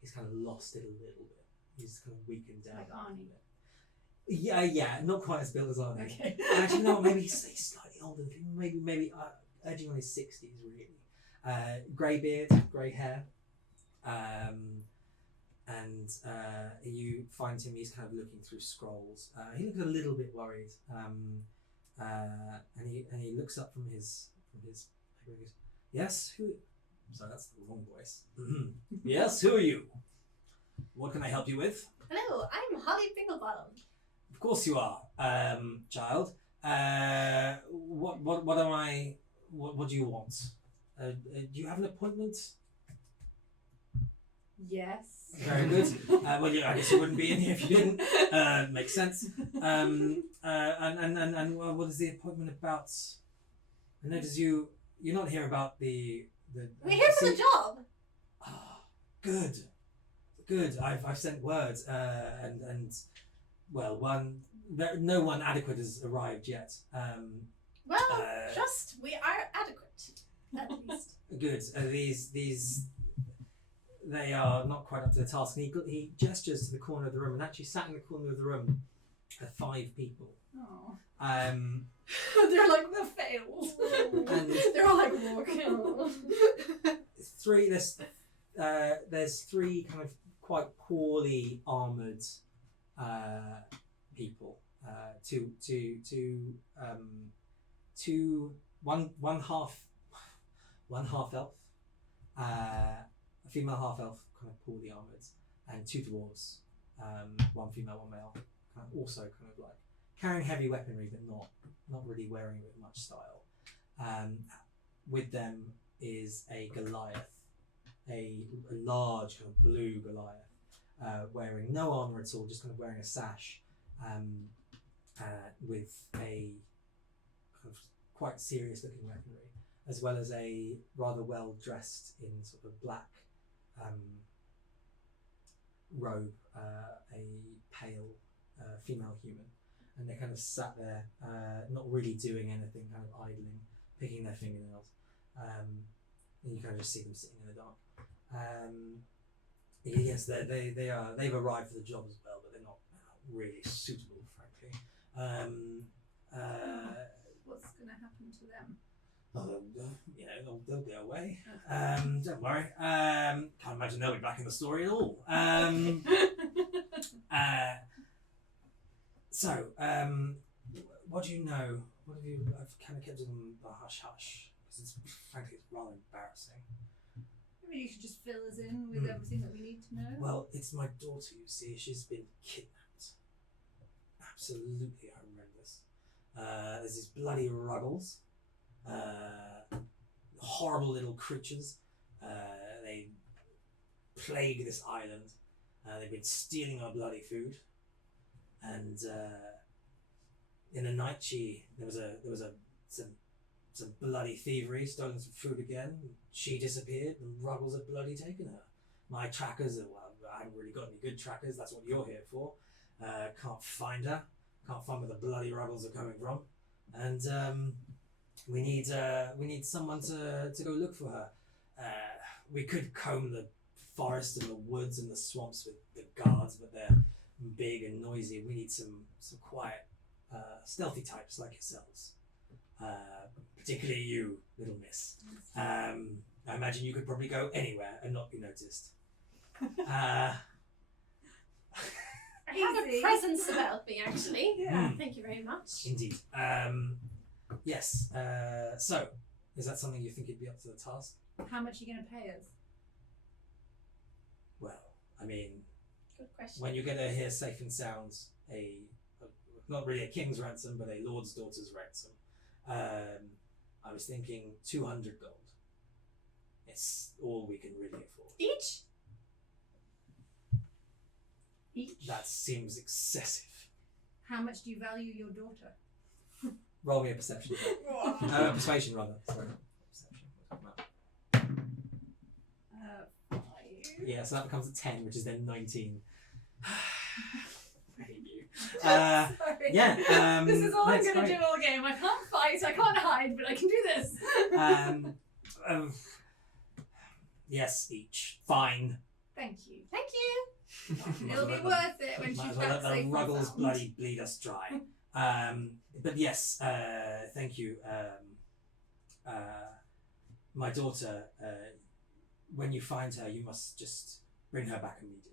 He's kind of lost it a little bit. He's kind of weakened down. Like Arnie. Yeah, not quite as built as Arnie. Okay. Actually, no, maybe he's slightly older than him. Maybe edging on his 60s, really. Grey beard, grey hair. And you find him, he's kind of looking through scrolls. He looks a little bit worried. And he looks up from his paper and goes, "Yes, who?" Sorry, that's the wrong voice. "Yes, who are you? What can I help you with?" Hello, I'm Holly Pinglebottom. Of course you are, child. What am I? What do you want? Do you have an appointment? Yes. Very good. Well, yeah, I guess you wouldn't be in here if you didn't. Makes sense. And what is the appointment about? I notice you're not here about the. We're here for the job. Ah, good. I've sent word, and well, no one adequate has arrived yet. Well, we are adequate, at least. Good. These. They are not quite up to the task. And he gestures to the corner of the room, and actually sat in the corner of the room are 5 people. Oh. They're like the fails. And they're all like walking. There's 3 kind of quite poorly armoured people. One half elf. A female half elf, kind of poorly armoured, and 2 dwarves, 1 female, 1 male, kind of also kind of like carrying heavy weaponry, but not really wearing it with much style. With them is a Goliath, a large kind of blue Goliath, wearing no armour at all, just kind of wearing a sash, with a kind of quite serious looking weaponry, as well as a rather well dressed in sort of black robe, a pale female human, and they kind of sat there, not really doing anything, kind of idling, picking their fingernails, and you kind of just see them sitting in the dark. Yes, they've arrived for the job as well, but they're not really suitable, frankly. What's going to happen to them? Oh, they'll go away. Don't worry. Can't imagine they'll be back in the story at all. So, what do you know? What have you? I've kind of kept it on the hush hush because frankly it's rather embarrassing. Maybe you should just fill us in with everything that we need to know. Well, it's my daughter. You see, she's been kidnapped. Absolutely horrendous. There's these bloody ruggles. Horrible little creatures. They plague this island. They've been stealing our bloody food, and in the night there was some bloody thievery, stolen some food again. She disappeared. The ruggles have bloody taken her. My trackers I haven't really got any good trackers. That's what you're here for. Can't find her. Can't find where the bloody ruggles are coming from, and we need someone to go look for her. We could comb the forest and the woods and the swamps with the guards, but they're big and noisy. We need some quiet, stealthy types like yourselves. Particularly you, little miss. I imagine you could probably go anywhere and not be noticed. I have a presence about me, actually. Yeah. Thank you very much. Indeed. Yes. So, is that something you think you'd be up to the task? How much are you going to pay us? Well, I mean, Good question. when you get her here safe and sound, not really a king's ransom, but a lord's daughter's ransom. I was thinking 200 gold. It's all we can really afford. Each? Each? That seems excessive. How much do you value your daughter? Roll me a perception check. Persuasion, rather. Sorry. Perception. Five. Yeah, so that becomes a 10, which is then 19. I hate you. Sorry. Yeah. This is all I'm that's going to great. do all game. I can't fight, I can't hide, but I can do this. Yes, each. Fine. Thank you. Thank you. It'll be worth it when Might she's as well back let the safe and Ruggles sound. bloody bleed us dry. But yes, thank you. My daughter, when you find her, you must just bring her back immediately.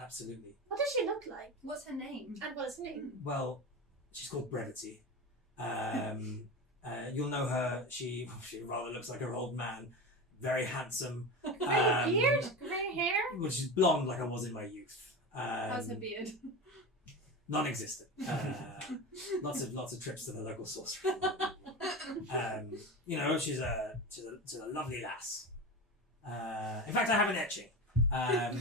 Absolutely. What does she look like? What's her name? And what's her name? Well, she's called Brevity. You'll know her. She rather looks like her old man. Very handsome. Grey beard? Grey hair? Well, she's blonde like I was in my youth. How's her beard? Non-existent. Lots of trips to the local sorcery. She's a lovely lass. In fact, I have an etching. And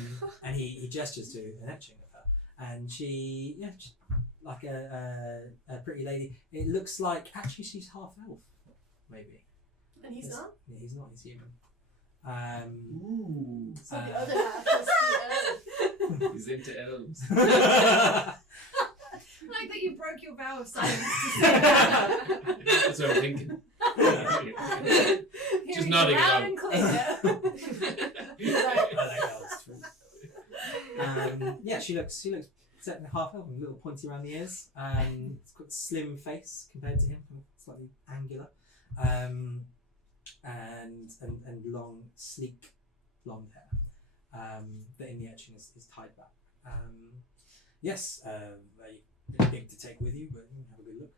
he gestures to an etching of her, and she's like a pretty lady. It looks like actually she's half elf, maybe. And he's not? Yeah, he's not. He's human. Ooh. So the other half is the He's into elves. I like that you broke your vow of silence to say that. That's what I'm thinking. Hearing nodding it loud along. and clear. Yeah, she looks certainly half elf, a little pointy around the ears. It's got a slim face compared to him, slightly angular, and long, sleek blonde hair. That in the etching is tied back. Yes, very big to take with you, but you can have a good look.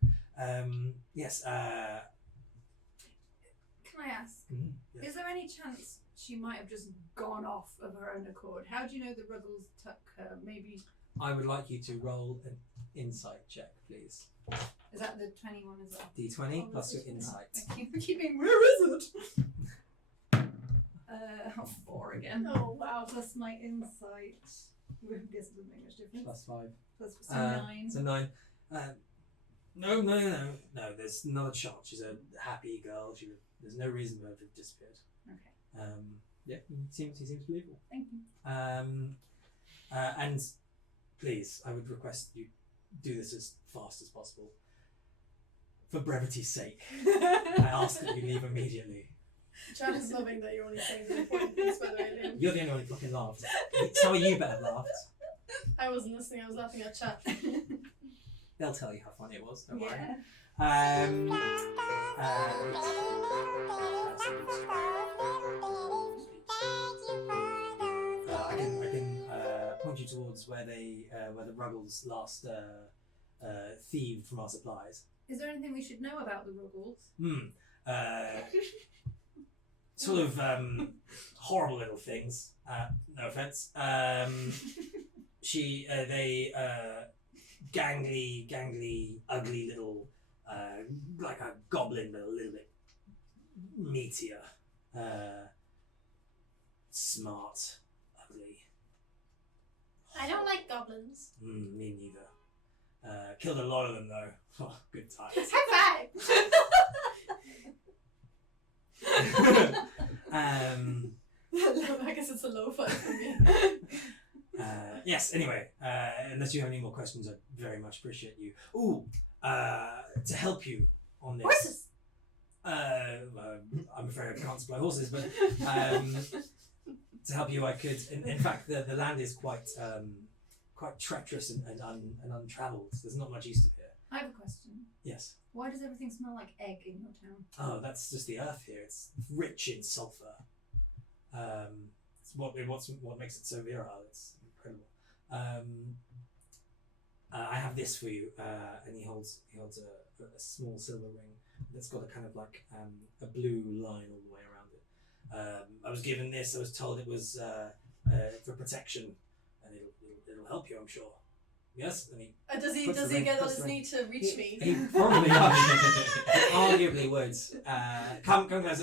Yes. Can I ask, Yes. is there any chance she might have just gone off of her own accord? How do you know the Ruggles took her? Maybe. I would like you to roll an insight check, please. Is that the 21 as well? D20 Oh, plus your that's insight. Thank you for keeping. Where is it? 4 again. Oh, wow. Plus my insight. I guess it doesn't make much difference. Plus 5. Plus 9. So 9. No. There's another shot. She's a happy girl. There's no reason for her to have disappeared. Okay. Yeah, he seems believable. Thank you. And please, I would request you do this as fast as possible. For brevity's sake, I ask that you leave immediately. Chad is loving that you're only saying the important things, by the way, Liam. You're the only one who fucking laughed. Some of you better have laughed. I wasn't listening, I was laughing at Chad. They'll tell you how funny it was. Don't worry. Yeah. I can point you towards where the Ruggles last thieved from our supplies. Is there anything we should know about the Ruggles? Sort of horrible little things. No offense. They gangly, ugly little, like a goblin, but a little bit meatier. Smart, ugly. I don't like goblins. Me neither. Killed a lot of them though. Oh, good times. High five! I guess it's a low five for me. Yes, anyway, unless you have any more questions, I'd very much appreciate you. To help you on this. Horses! I'm afraid I can't supply horses, but to help you I could. In fact, the land is quite treacherous and untravelled. There's not much east of here. I have a question. Yes. Why does everything smell like egg in your town? Oh, that's just the earth here. It's rich in sulfur. It's what makes it so virile. It's incredible. I have this for you, and he holds a small silver ring that's got a kind of like a blue line all the way around it. I was given this. I was told it was for protection, and it'll help you, I'm sure. Yes, and he Does he puts the ring- get on puts his the ring- knee to reach me? He probably arguably would. Come, guys.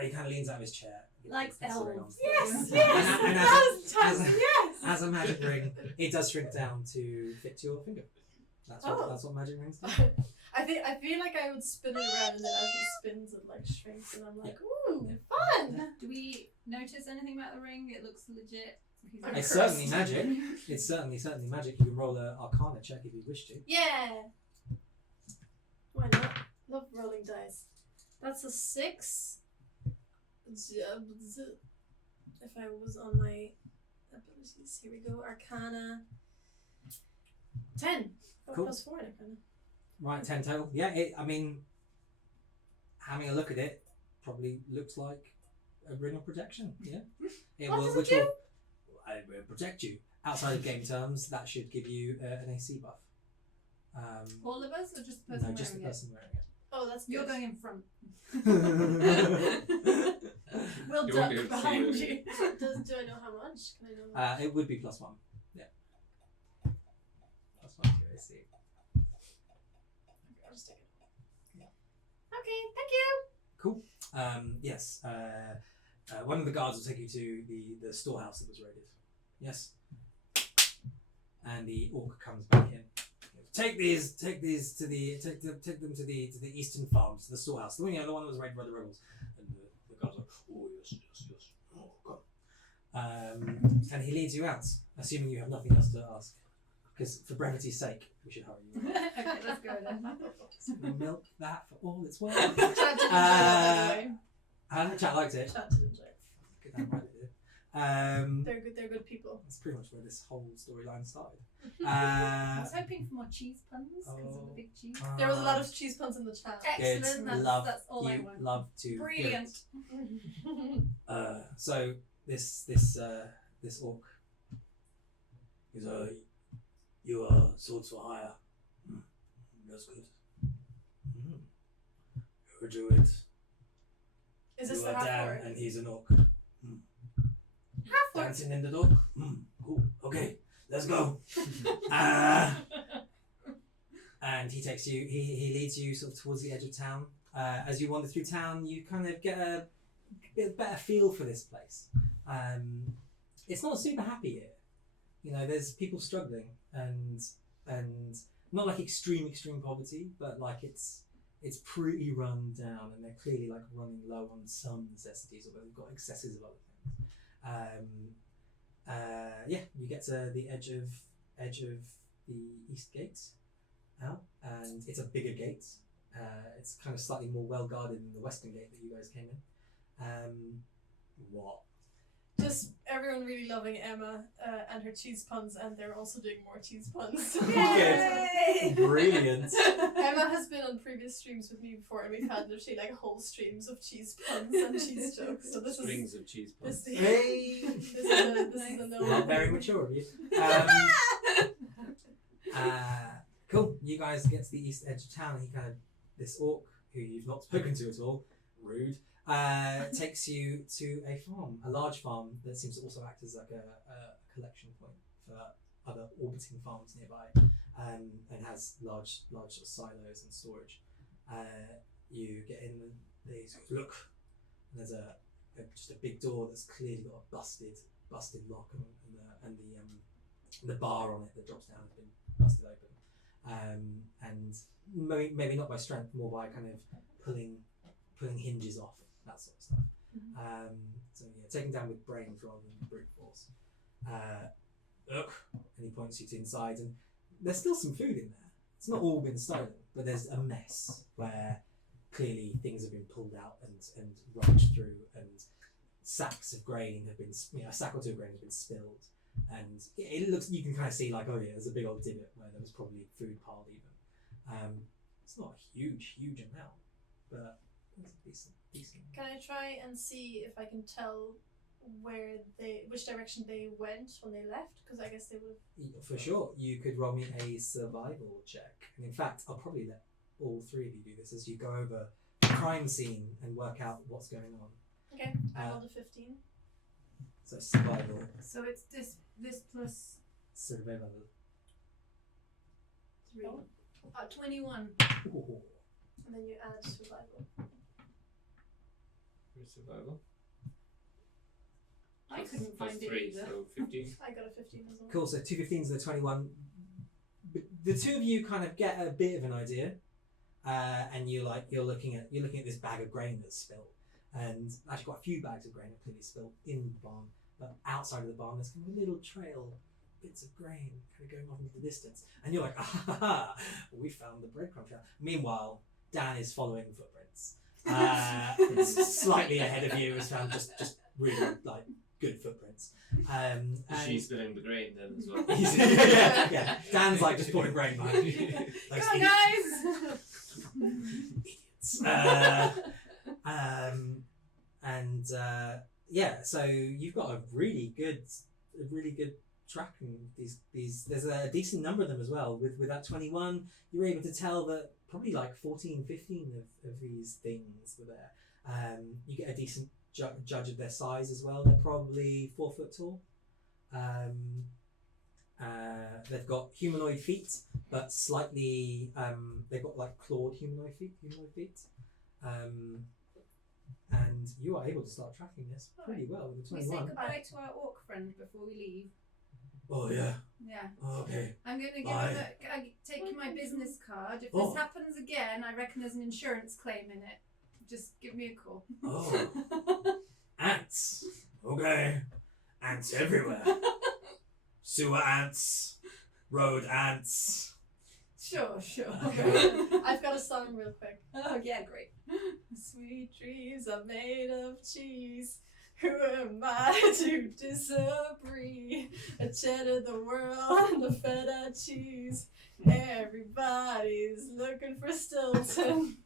He kind of leans out of his chair. Like That's the ring elves. on. Yes, And yes. as, Yes. as a magic ring, it does shrink down to fit your finger. That's what magic rings do. I feel like I would spin it around and then as he spins it like shrinks and I'm like, ooh, Yeah. fun. Do we notice anything about the ring? It looks legit. He's I'm It's cursed. certainly magic. It's certainly magic. You can roll an Arcana check if you wish to. Yeah. Why not? Love rolling dice. That's a 6. If I was on my abilities, here we go. Arcana 10. Cool. Plus 4 in Arcana. Right, 10 total. Yeah, I mean, having a look at it, probably looks like a ring of protection. Yeah. What does it do? Will protect you. Outside of game terms, that should give you an AC buff. All of us, or just the person No, just the wearing person wearing Oh, that's good. You're going in front. it. We'll You won't duck be able to see behind it. you. Do I know how much? Can I know? It would be +1. Yeah. +1 to your AC. Okay, I'll just take it. Yeah. Okay, thank you. Cool. Yes. One of the guards will take you to the storehouse that was raided. Yes. And the orc comes back in. Take them to the eastern farms, to the storehouse. The one that was raided by the rebels. And the guards are like, oh yes. Oh god. And he leads you out, assuming you have nothing else to ask. Because for brevity's sake, we should hurry you. Okay, let's go then. We'll milk that for all it's worth. Chat did enjoy it, by the way. Chat liked it. Chat did enjoy it. Get that right, it did. They're good people. That's pretty much where this whole storyline started. I was hoping for more cheese puns because of the big cheese. There was a lot of cheese puns in the chat. Excellent. That's all I you want. love to Brilliant. So this orc is you are swords for hire. That's good. You're a druid. Is this You the are half Dan orc? and he's an orc. Half orc. Dancing in the dark. Cool. Okay, let's go. And he takes you. He leads you sort of towards the edge of town. As you wander through town, you kind of get a bit better feel for this place. It's not super happy here. You know, there's people struggling and not like extreme poverty, but like it's pretty run down, and they're clearly like running low on some necessities, or they've got excesses of other things. Yeah, you get to the edge of the east gate out, and it's a bigger gate. It's kind of slightly more well guarded than the western gate that you guys came in. What? Just everyone really loving Emma and her cheese puns, and they're also doing more cheese puns. Yay! Brilliant. Emma has been on previous streams with me before, and we've had literally like whole streams of cheese puns and cheese jokes. So this Strings of cheese puns. this Hey! this is a no. Not very mature of you. Cool. You guys get to the east edge of town, and this orc, who you've not spoken to at all, rude, takes you to a farm, a large farm that seems to also act as like a collection point for other orbiting farms nearby, and has large sort of silos and storage. You get in, and they sort of look, and there's just a big door that's clearly got a busted lock, and the bar on it that drops down has been busted open, and maybe not by strength, more by kind of pulling hinges off, that sort of stuff. So yeah, taken down with brains rather than brute force. Look, and he points you to inside, and there's still some food in there. It's not all been stolen, but there's a mess where clearly things have been pulled out and rummaged through, and sacks of grain have been, a sack or two of grain has been spilled, and it looks, you can kind of see like, oh yeah, there's a big old divot where there was probably food piled even. It's not a huge amount, but it's decent. Can I try and see if I can tell which direction they went when they left? Because I guess they would. For sure, you could roll me a survival check, and in fact, I'll probably let all three of you do this as you go over the crime scene and work out what's going on. Okay, I rolled a 15. So survival, So it's this plus survival. 3. 21. Ooh. And then you add survival. For survival. I couldn't plus find it 3, either. so 15. I got a 15 as well. Cool. So 2 15s and a 21. The two of you kind of get a bit of an idea, and you're looking at this bag of grain that's spilt, and actually quite a few bags of grain are clearly spilt in the barn, but outside of the barn there's kind of a little trail, bits of grain kind of going off into the distance, and you're like, ah, ha, ha, we found the breadcrumb trail. Meanwhile, Dan is following footprints. Slightly ahead of you has found just really like good footprints. And She's spilling the grain then as well. yeah. Dan's like just pouring grain behind you. Those Come on, idiots. Yeah, so you've got a really good track, and these there's a decent number of them as well. With that 21, you're able to tell that probably like 14, 15 of these things were there. You get a decent judge of their size as well. They're probably 4 foot tall. They've got humanoid feet, but slightly they've got like clawed humanoid feet. And you are able to start tracking this pretty well with the We say 21. goodbye to our orc friend before we leave. Oh yeah. Yeah. Okay. I'm going to take you my business card. If Oh. this happens again, I reckon there's an insurance claim in it. Just give me a call. Oh. Ants. Okay. Ants everywhere. Sewer ants. Road ants. Sure. Okay. I've got a song real quick. Oh, yeah, great. Sweet trees are made of cheese. Who am I to disagree? A cheddar the world and a feta cheese. Everybody's looking for Stilton.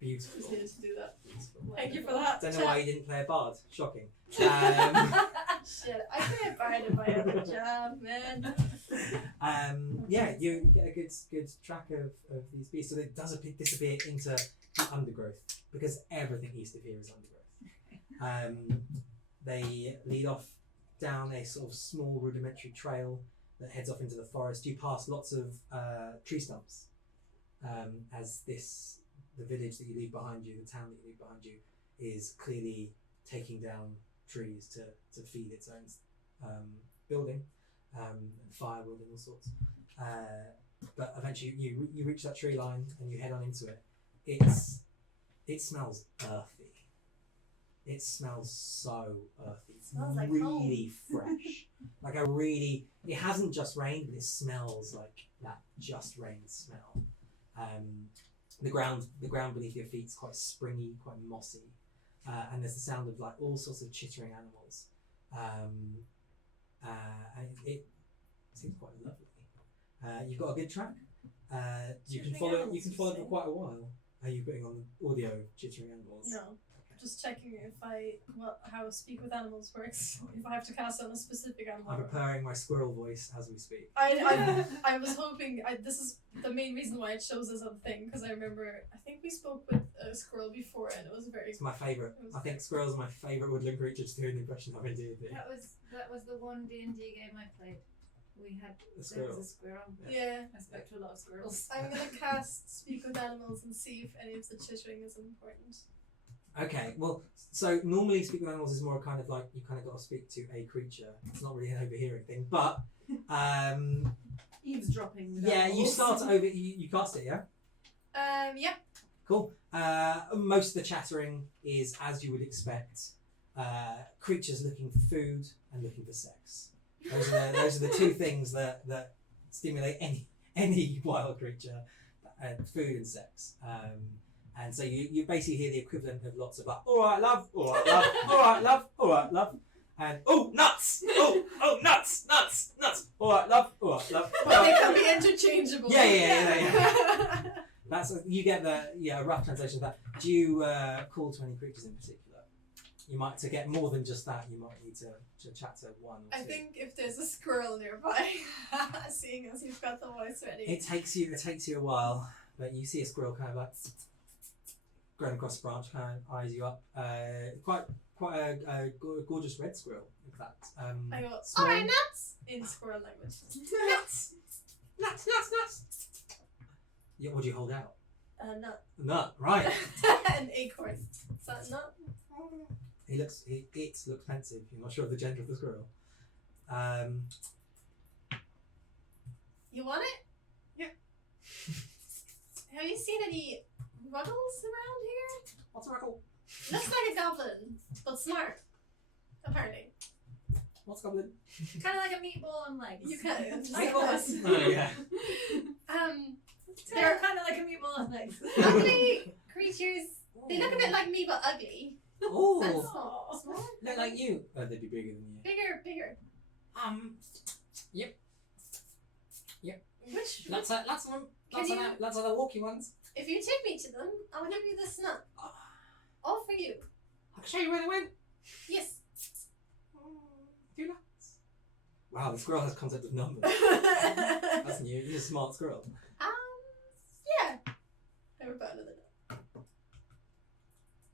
Beautiful. Just needed to do that. Thank you for that. Don't know why you didn't play a bard. Shocking. Shit, I play a bard in my other job, man. Yeah, you get a good track of these beasts. So it does disappear into the undergrowth, because everything east of here is undergrowth. They lead off down a sort of small rudimentary trail that heads off into the forest. You pass lots of tree stumps as the village that you leave behind you, the town that you leave behind you, is clearly taking down trees to feed its own building and firewood and all sorts. But eventually you reach that tree line and you head on into it. It smells earthy. It smells so earthy. It Smells like really fresh. It hasn't just rained, but it smells like that just rained smell. The ground beneath your feet is quite springy, quite mossy, and there's the sound of like all sorts of chittering animals. And it seems quite lovely. You've got a good track. You can follow Chittering for animals, quite a while. Are you putting on the audio chittering animals? No. Just checking how speak with animals works. If I have to cast on a specific animal. I'm preparing my squirrel voice as we speak. I was hoping. This is the main reason why it shows as a thing, because I remember. I think we spoke with a squirrel before, and it was very. It's my favourite. I think squirrels are my favourite woodland creature to do an impression of in D&D. That was the one D&D game I played. We had A squirrel. There was a squirrel. Yeah. I spoke to a lot of squirrels. I'm gonna cast speak with animals and see if any of the chittering is important. Okay, well, so normally speak with animals is more kind of like you kind of got to speak to a creature. It's not really an overhearing thing, but Eavesdropping. with yeah, you animals. start over. You cast it, yeah. Yeah. Cool. Most of the chattering is as you would expect. Creatures looking for food and looking for sex. Those are the two things that stimulate any wild creature. Food and sex. And so you basically hear the equivalent of lots of like, all right, love, all right, love, all right, love, all right, love, and oh, nuts, oh, nuts, all right, love, all right, love. But they can be interchangeable. Yeah. That's you get a rough translation of that. Do you call to any creatures in particular? You might to get more than just that. You might need to chat to one or two. I think if there's a squirrel nearby, seeing as you've got the voice ready. It takes you a while, but you see a squirrel kind of like going across the branch, kind of eyes you up. Quite a gorgeous red squirrel, in fact. I go, small. alright, nuts! In squirrel language. Nuts! Yeah, what do you hold out? Nut. Nut, right. An acorn. Is that nut? It looks pensive. You're not sure of the gender of the squirrel. You want it? Yeah. Have you seen any ruggles around here? What's a ruckle? Looks like a goblin, but smart. Apparently. What's a goblin? Kind of like a meatball on legs. You can. Meatballs. Oh yeah. They're kind of like a meatball on legs. Ugly creatures. They look a bit like me, but ugly. And Oh, small. Small? look like you. Oh, they'd be bigger than you. Bigger. Yep. Which? Lots of them. Can Lots of the walkie ones. If you take me to them, I'll give you this nut. All for you. I can show you where they went. Yes. 2 nuts. Wow, the squirrel has concept of numbers. That's new. He's a smart squirrel. Yeah. How about another nut?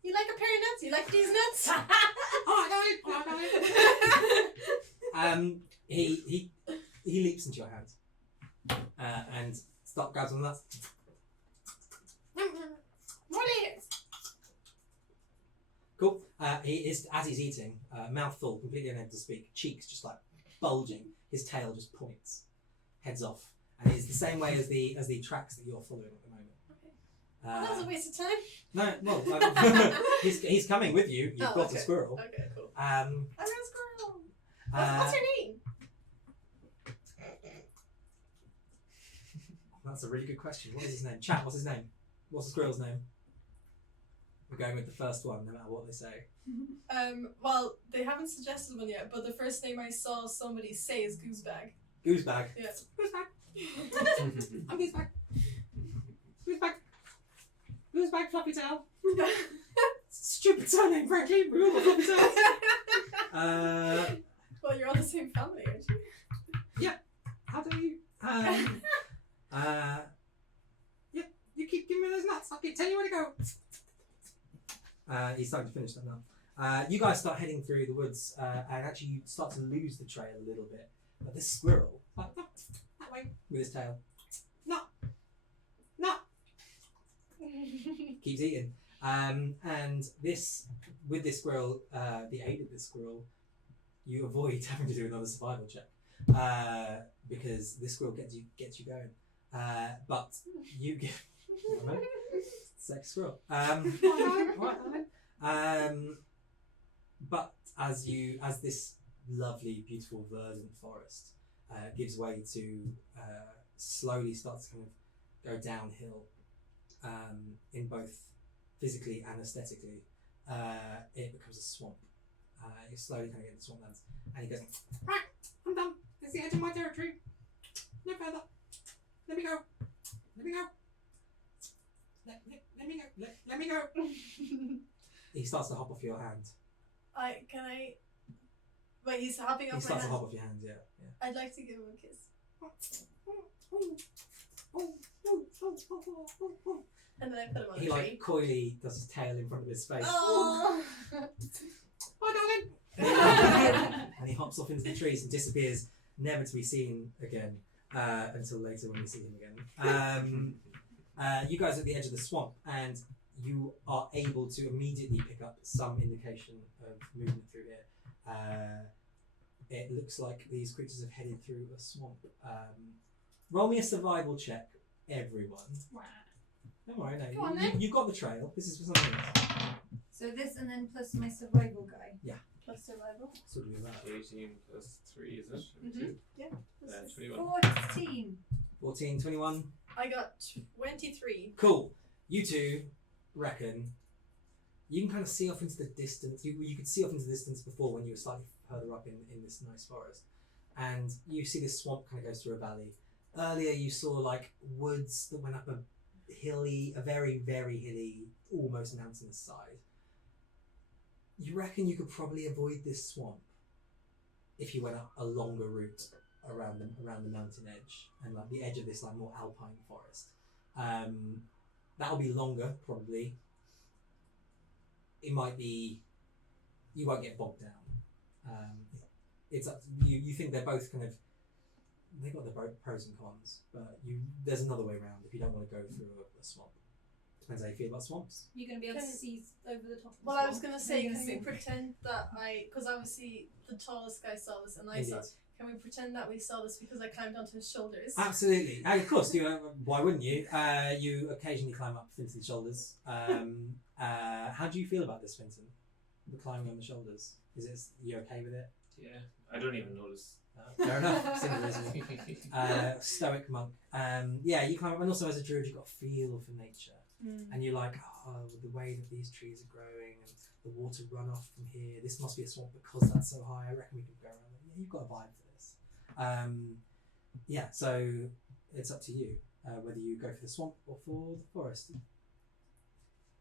You like a pair of nuts? You like these nuts? He leaps into your hand and grabs one of the nuts. More later. Cool. He is, as he's eating, mouth full, completely unable to speak, cheeks just like bulging. His tail just points, heads off, and it's the same way as the tracks that you're following at the moment. Well, that was a waste of time. No, well, he's coming with you. You've got okay. a squirrel. Okay, cool. Um, I got a squirrel. What's your name? That's a really good question. What is his name? Chat, what's his name? What's the squirrel's name? We're going with the first one, no matter what they say. Well, they haven't suggested one yet, but the first name I saw somebody say is Goosebag. Goosebag. Yeah. Goosebag. I'm Goosebag. Goosebag. Goosebag Floppy Tail. Stupid surname, frankly. We all got Floppy Tails. Well, you're all the same family, aren't you? Yeah. How do you? Yep. You keep giving me those nuts. I'll keep telling you where to go. He's starting to finish that now. You guys start heading through the woods, and actually you start to lose the trail a little bit. But this squirrel, like, no, that way, with his tail, no, keeps eating. And with this squirrel, the aid of this squirrel, you avoid having to do another survival check, because this squirrel gets you going. But you get. Sex squirrel. But as this lovely, beautiful, verdant forest gives way to slowly starts to kind of go downhill, in both physically and aesthetically, it becomes a swamp. You slowly kind of get into swamplands, and he goes, "Right, I'm done. It's the edge of my territory. No further. Let me go. Let me go. Let me go. He starts to hop off your hand. Wait, he's hopping off He my starts to hand. hop off your hand, yeah. I'd like to give him a kiss. And then I put him on He the like tree. coyly does his tail in front of his face. Oh! Bye, darling. And he hops off into the trees and disappears, never to be seen again until later when we see him again. You guys are at the edge of the swamp, and you are able to immediately pick up some indication of movement through here. It looks like these creatures have headed through a swamp. Roll me a survival check, everyone. Wow. Don't worry, no. Go on then. You've got the trail. This is for something else. So this and then plus my survival guy. Yeah. Plus survival. So do that. 18 plus 3, is it? Mhm. 2? Yeah. 21. 14. 14, 21. I got 23. Cool. You two reckon you can kind of see off into the distance. You could see off into the distance before when you were slightly further up in this nice forest. And you see this swamp kind of goes through a valley. Earlier you saw like woods that went up a very, very hilly, almost mountainous side. You reckon you could probably avoid this swamp if you went up a longer route around the mountain edge and like the edge of this like more alpine forest. That'll be longer probably. It might be, you won't get bogged down. It's up to you. You think they're both kind of, they've got their pros and cons, but there's another way around if you don't want to go through a swamp. Depends how you feel about swamps. You're going to be able to Can- see over the top of the Well, I was swamp. gonna say, You're can we sink. pretend that because obviously the tallest guy saw this and I saw Indeed. it. Can we pretend that we saw this because I climbed onto his shoulders? Absolutely. Of course. Why wouldn't you? You occasionally climb up Finton's shoulders. How do you feel about this, Finton? The climbing on the shoulders. You okay with it? Yeah, I don't even notice. Fair enough. Symbolism. Stoic monk. Yeah, you climb up, and also as a druid, you've got a feel for nature, and you're like, oh, the way that these trees are growing and the water runoff from here. This must be a swamp because that's so high. I reckon we can go around it. Yeah, you've got a vibe for this. Yeah, so it's up to you whether you go for the swamp or for the forest.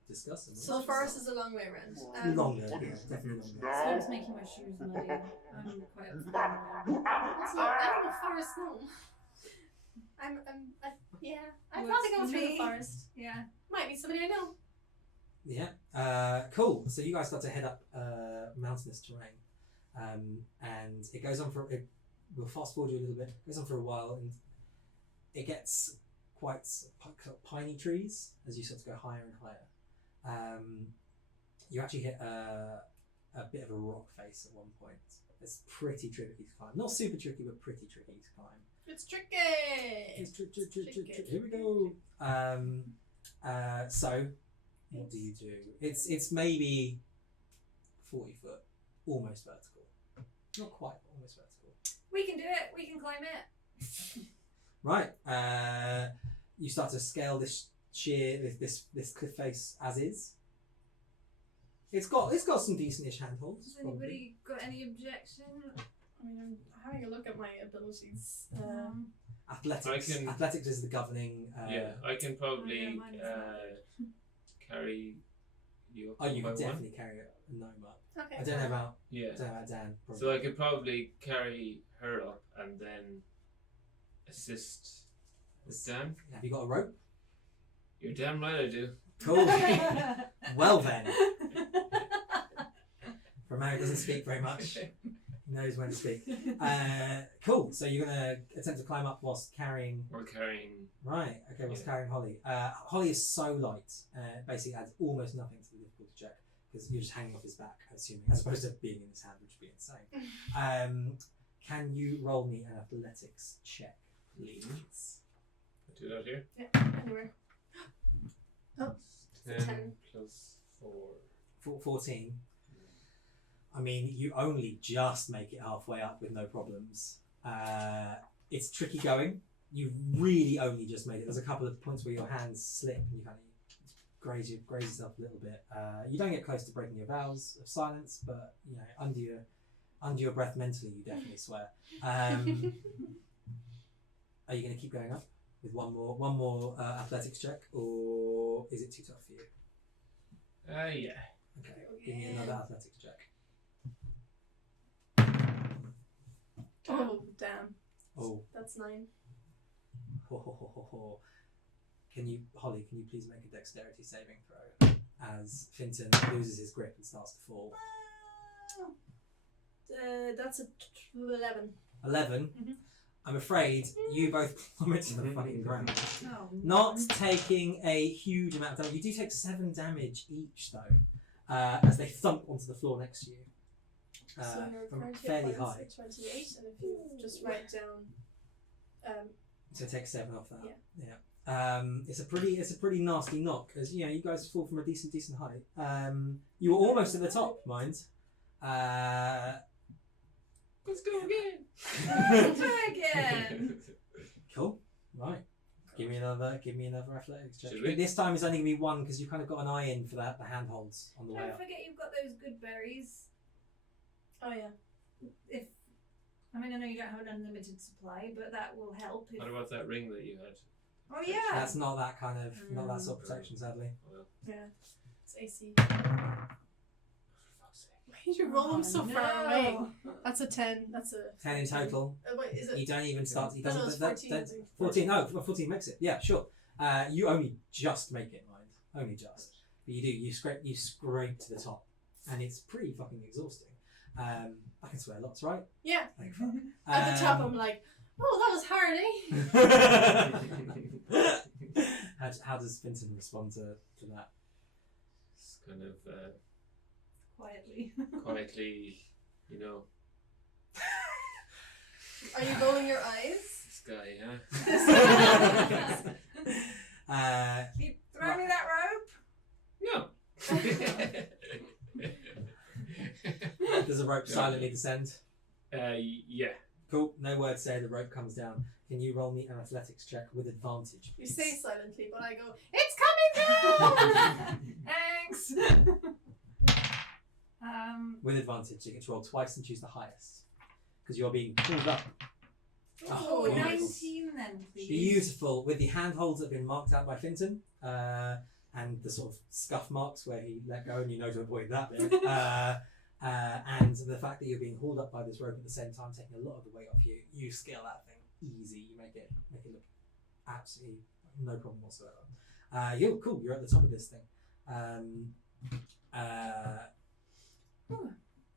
Discuss it. So the forest is a long way around. Longer, yeah, definitely So longer. I'm just making my shoes muddy. I'm quite upset. It's not, I don't know forest, no. Yeah, I'd Works rather go for through the me. forest. Yeah. Might be somebody I know. Yeah. Cool. So you guys got to head up mountainous terrain, and it goes on for. We'll fast forward you a little bit. It goes on for a while, and it gets quite piney trees as you sort of go higher and higher. You actually hit a bit of a rock face at one point. It's pretty tricky to climb. Not super tricky, but pretty tricky to climb. It's tricky. It's tricky. Here we go. So, what do you do? It's maybe 40 foot, almost vertical. Not quite, but almost vertical. We can do it. We can climb it. Right. You start to scale this this cliff face as is. It's got some decentish handholds. Has anybody got any objection? I mean, I'm having a look at my abilities. Athletics. Athletics is the governing. Yeah, I can probably mine is not. carry you up. Oh, you by could one. definitely carry a gnome up. Okay. I don't know about. Yeah. I don't know about Dan. Probably. So I could probably carry her up and then assist with Dan. Have you got a rope? You're damn right I do. Cool. Well then, Romero doesn't speak very much. He knows when to speak. Cool. So you're gonna attempt to climb up whilst carrying. We're carrying. Right. Okay. Whilst Yeah. carrying Holly. Holly is so light. Basically adds almost nothing to the difficulty check because you're just hanging off his back, assuming, as opposed to being in his hand, which would be insane. Can you roll me an athletics check, please? Do that here. Yeah, anywhere. Oh, 10 10. plus 4. 14. I mean, you only just make it halfway up with no problems. It's tricky going. You really only just made it. There's a couple of points where your hands slip and you kind of graze yourself a little bit. You don't get close to breaking your vows of silence, but you know, under your breath mentally, you definitely swear. Are you going to keep going up with one more athletics check, or is it too tough for you? Yeah. Okay, give me another athletics check. Oh, damn. Oh, That's 9. Holly, can you please make a dexterity saving throw as Finton loses his grip and starts to fall? That's a 11. 11. Mhm. I'm afraid you both plummet to the fucking ground. Oh, Not taking a huge amount of damage. You do take 7 damage each though, as they thump onto the floor next to you. So your From current hit fairly points high. are 28, and if you just write down, So take 7 off that. Yeah. Yeah. It's a pretty nasty knock, as you know, you guys fall from a decent height. You were almost at the top, mind. Let's go again. Try again. Cool. Right. Give me another athletics check. Should we? This time it's only gonna be 1 because you kind of got an eye in for the handholds on the way Don't up. forget you've got those good berries. oh yeah. I know you don't have an unlimited supply, but that will help. What about that ring that you had? Oh yeah. That's not that kind of not that sort of protection, sadly. Well, Yeah. It's AC. for fuck's sake. Why did you roll them so Oh, far no. away? That's a 10. That's a 10 in total. Wait, is it? You don't even start. He No, doesn't. it's that- 14, that- I think. 14. No, 14 makes it. Yeah, sure. You only just make it, mind. Only just. But you do. You scrape to the top, and it's pretty fucking exhausting. I can swear lots, right? Yeah. Thank fuck. At the top, I'm like, oh, that was hard, eh? How does Finton respond to that? It's kind of Quietly. quietly, you know, Are you rolling your eyes? this guy, huh? Keep throwing me that rope. No. Does the rope silently descend? Yeah. Cool. No word said. The rope comes down. Can you roll me an athletics check with advantage? You please? say silently, but I go, it's coming down! Thanks. With advantage, you get to roll twice and choose the highest because you're being pulled up. Oh, beautiful. 19 then, please. Beautiful. With the handholds that have been marked out by Finton, and the sort of scuff marks where he let go, and you know to avoid that bit. And the fact that you're being hauled up by this rope at the same time, taking a lot of the weight off you, you scale that thing easy. You make it look absolutely no problem whatsoever. You're cool. You're at the top of this thing.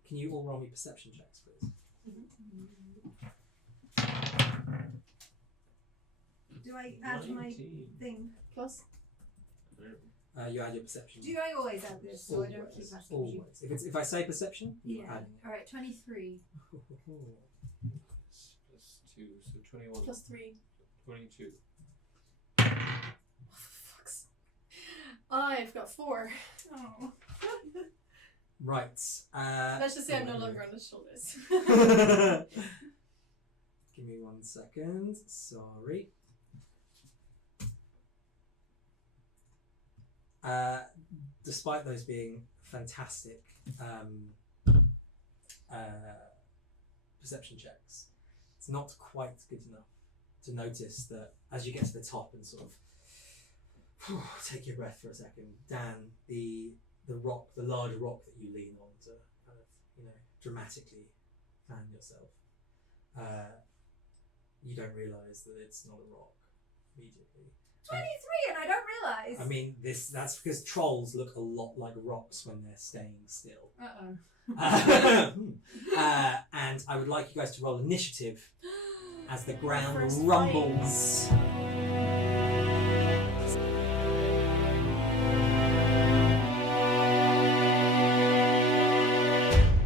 Can you all roll me perception checks, please? Do I add my 19. thing plus? You add your perception. Do I always add this so I don't keep asking you? Always. If I say perception, you're Yeah. adding it. Alright, 23. Plus 2, so 21. Plus 3. 22. Oh, for fuck's. I've got 4. Oh. Right. Let's just say I'm no longer on his shoulders. Give me 1 second. Sorry. Despite those being fantastic perception checks, it's not quite good enough to notice that as you get to the top and sort of take your breath for a second, Dan, the rock, the large rock that you lean on to kind of, dramatically fan yourself, you don't realise that it's not a rock immediately. 23 and I don't realise. I mean, that's because trolls look a lot like rocks when they're staying still. And I would like you guys to roll initiative as the ground First rumbles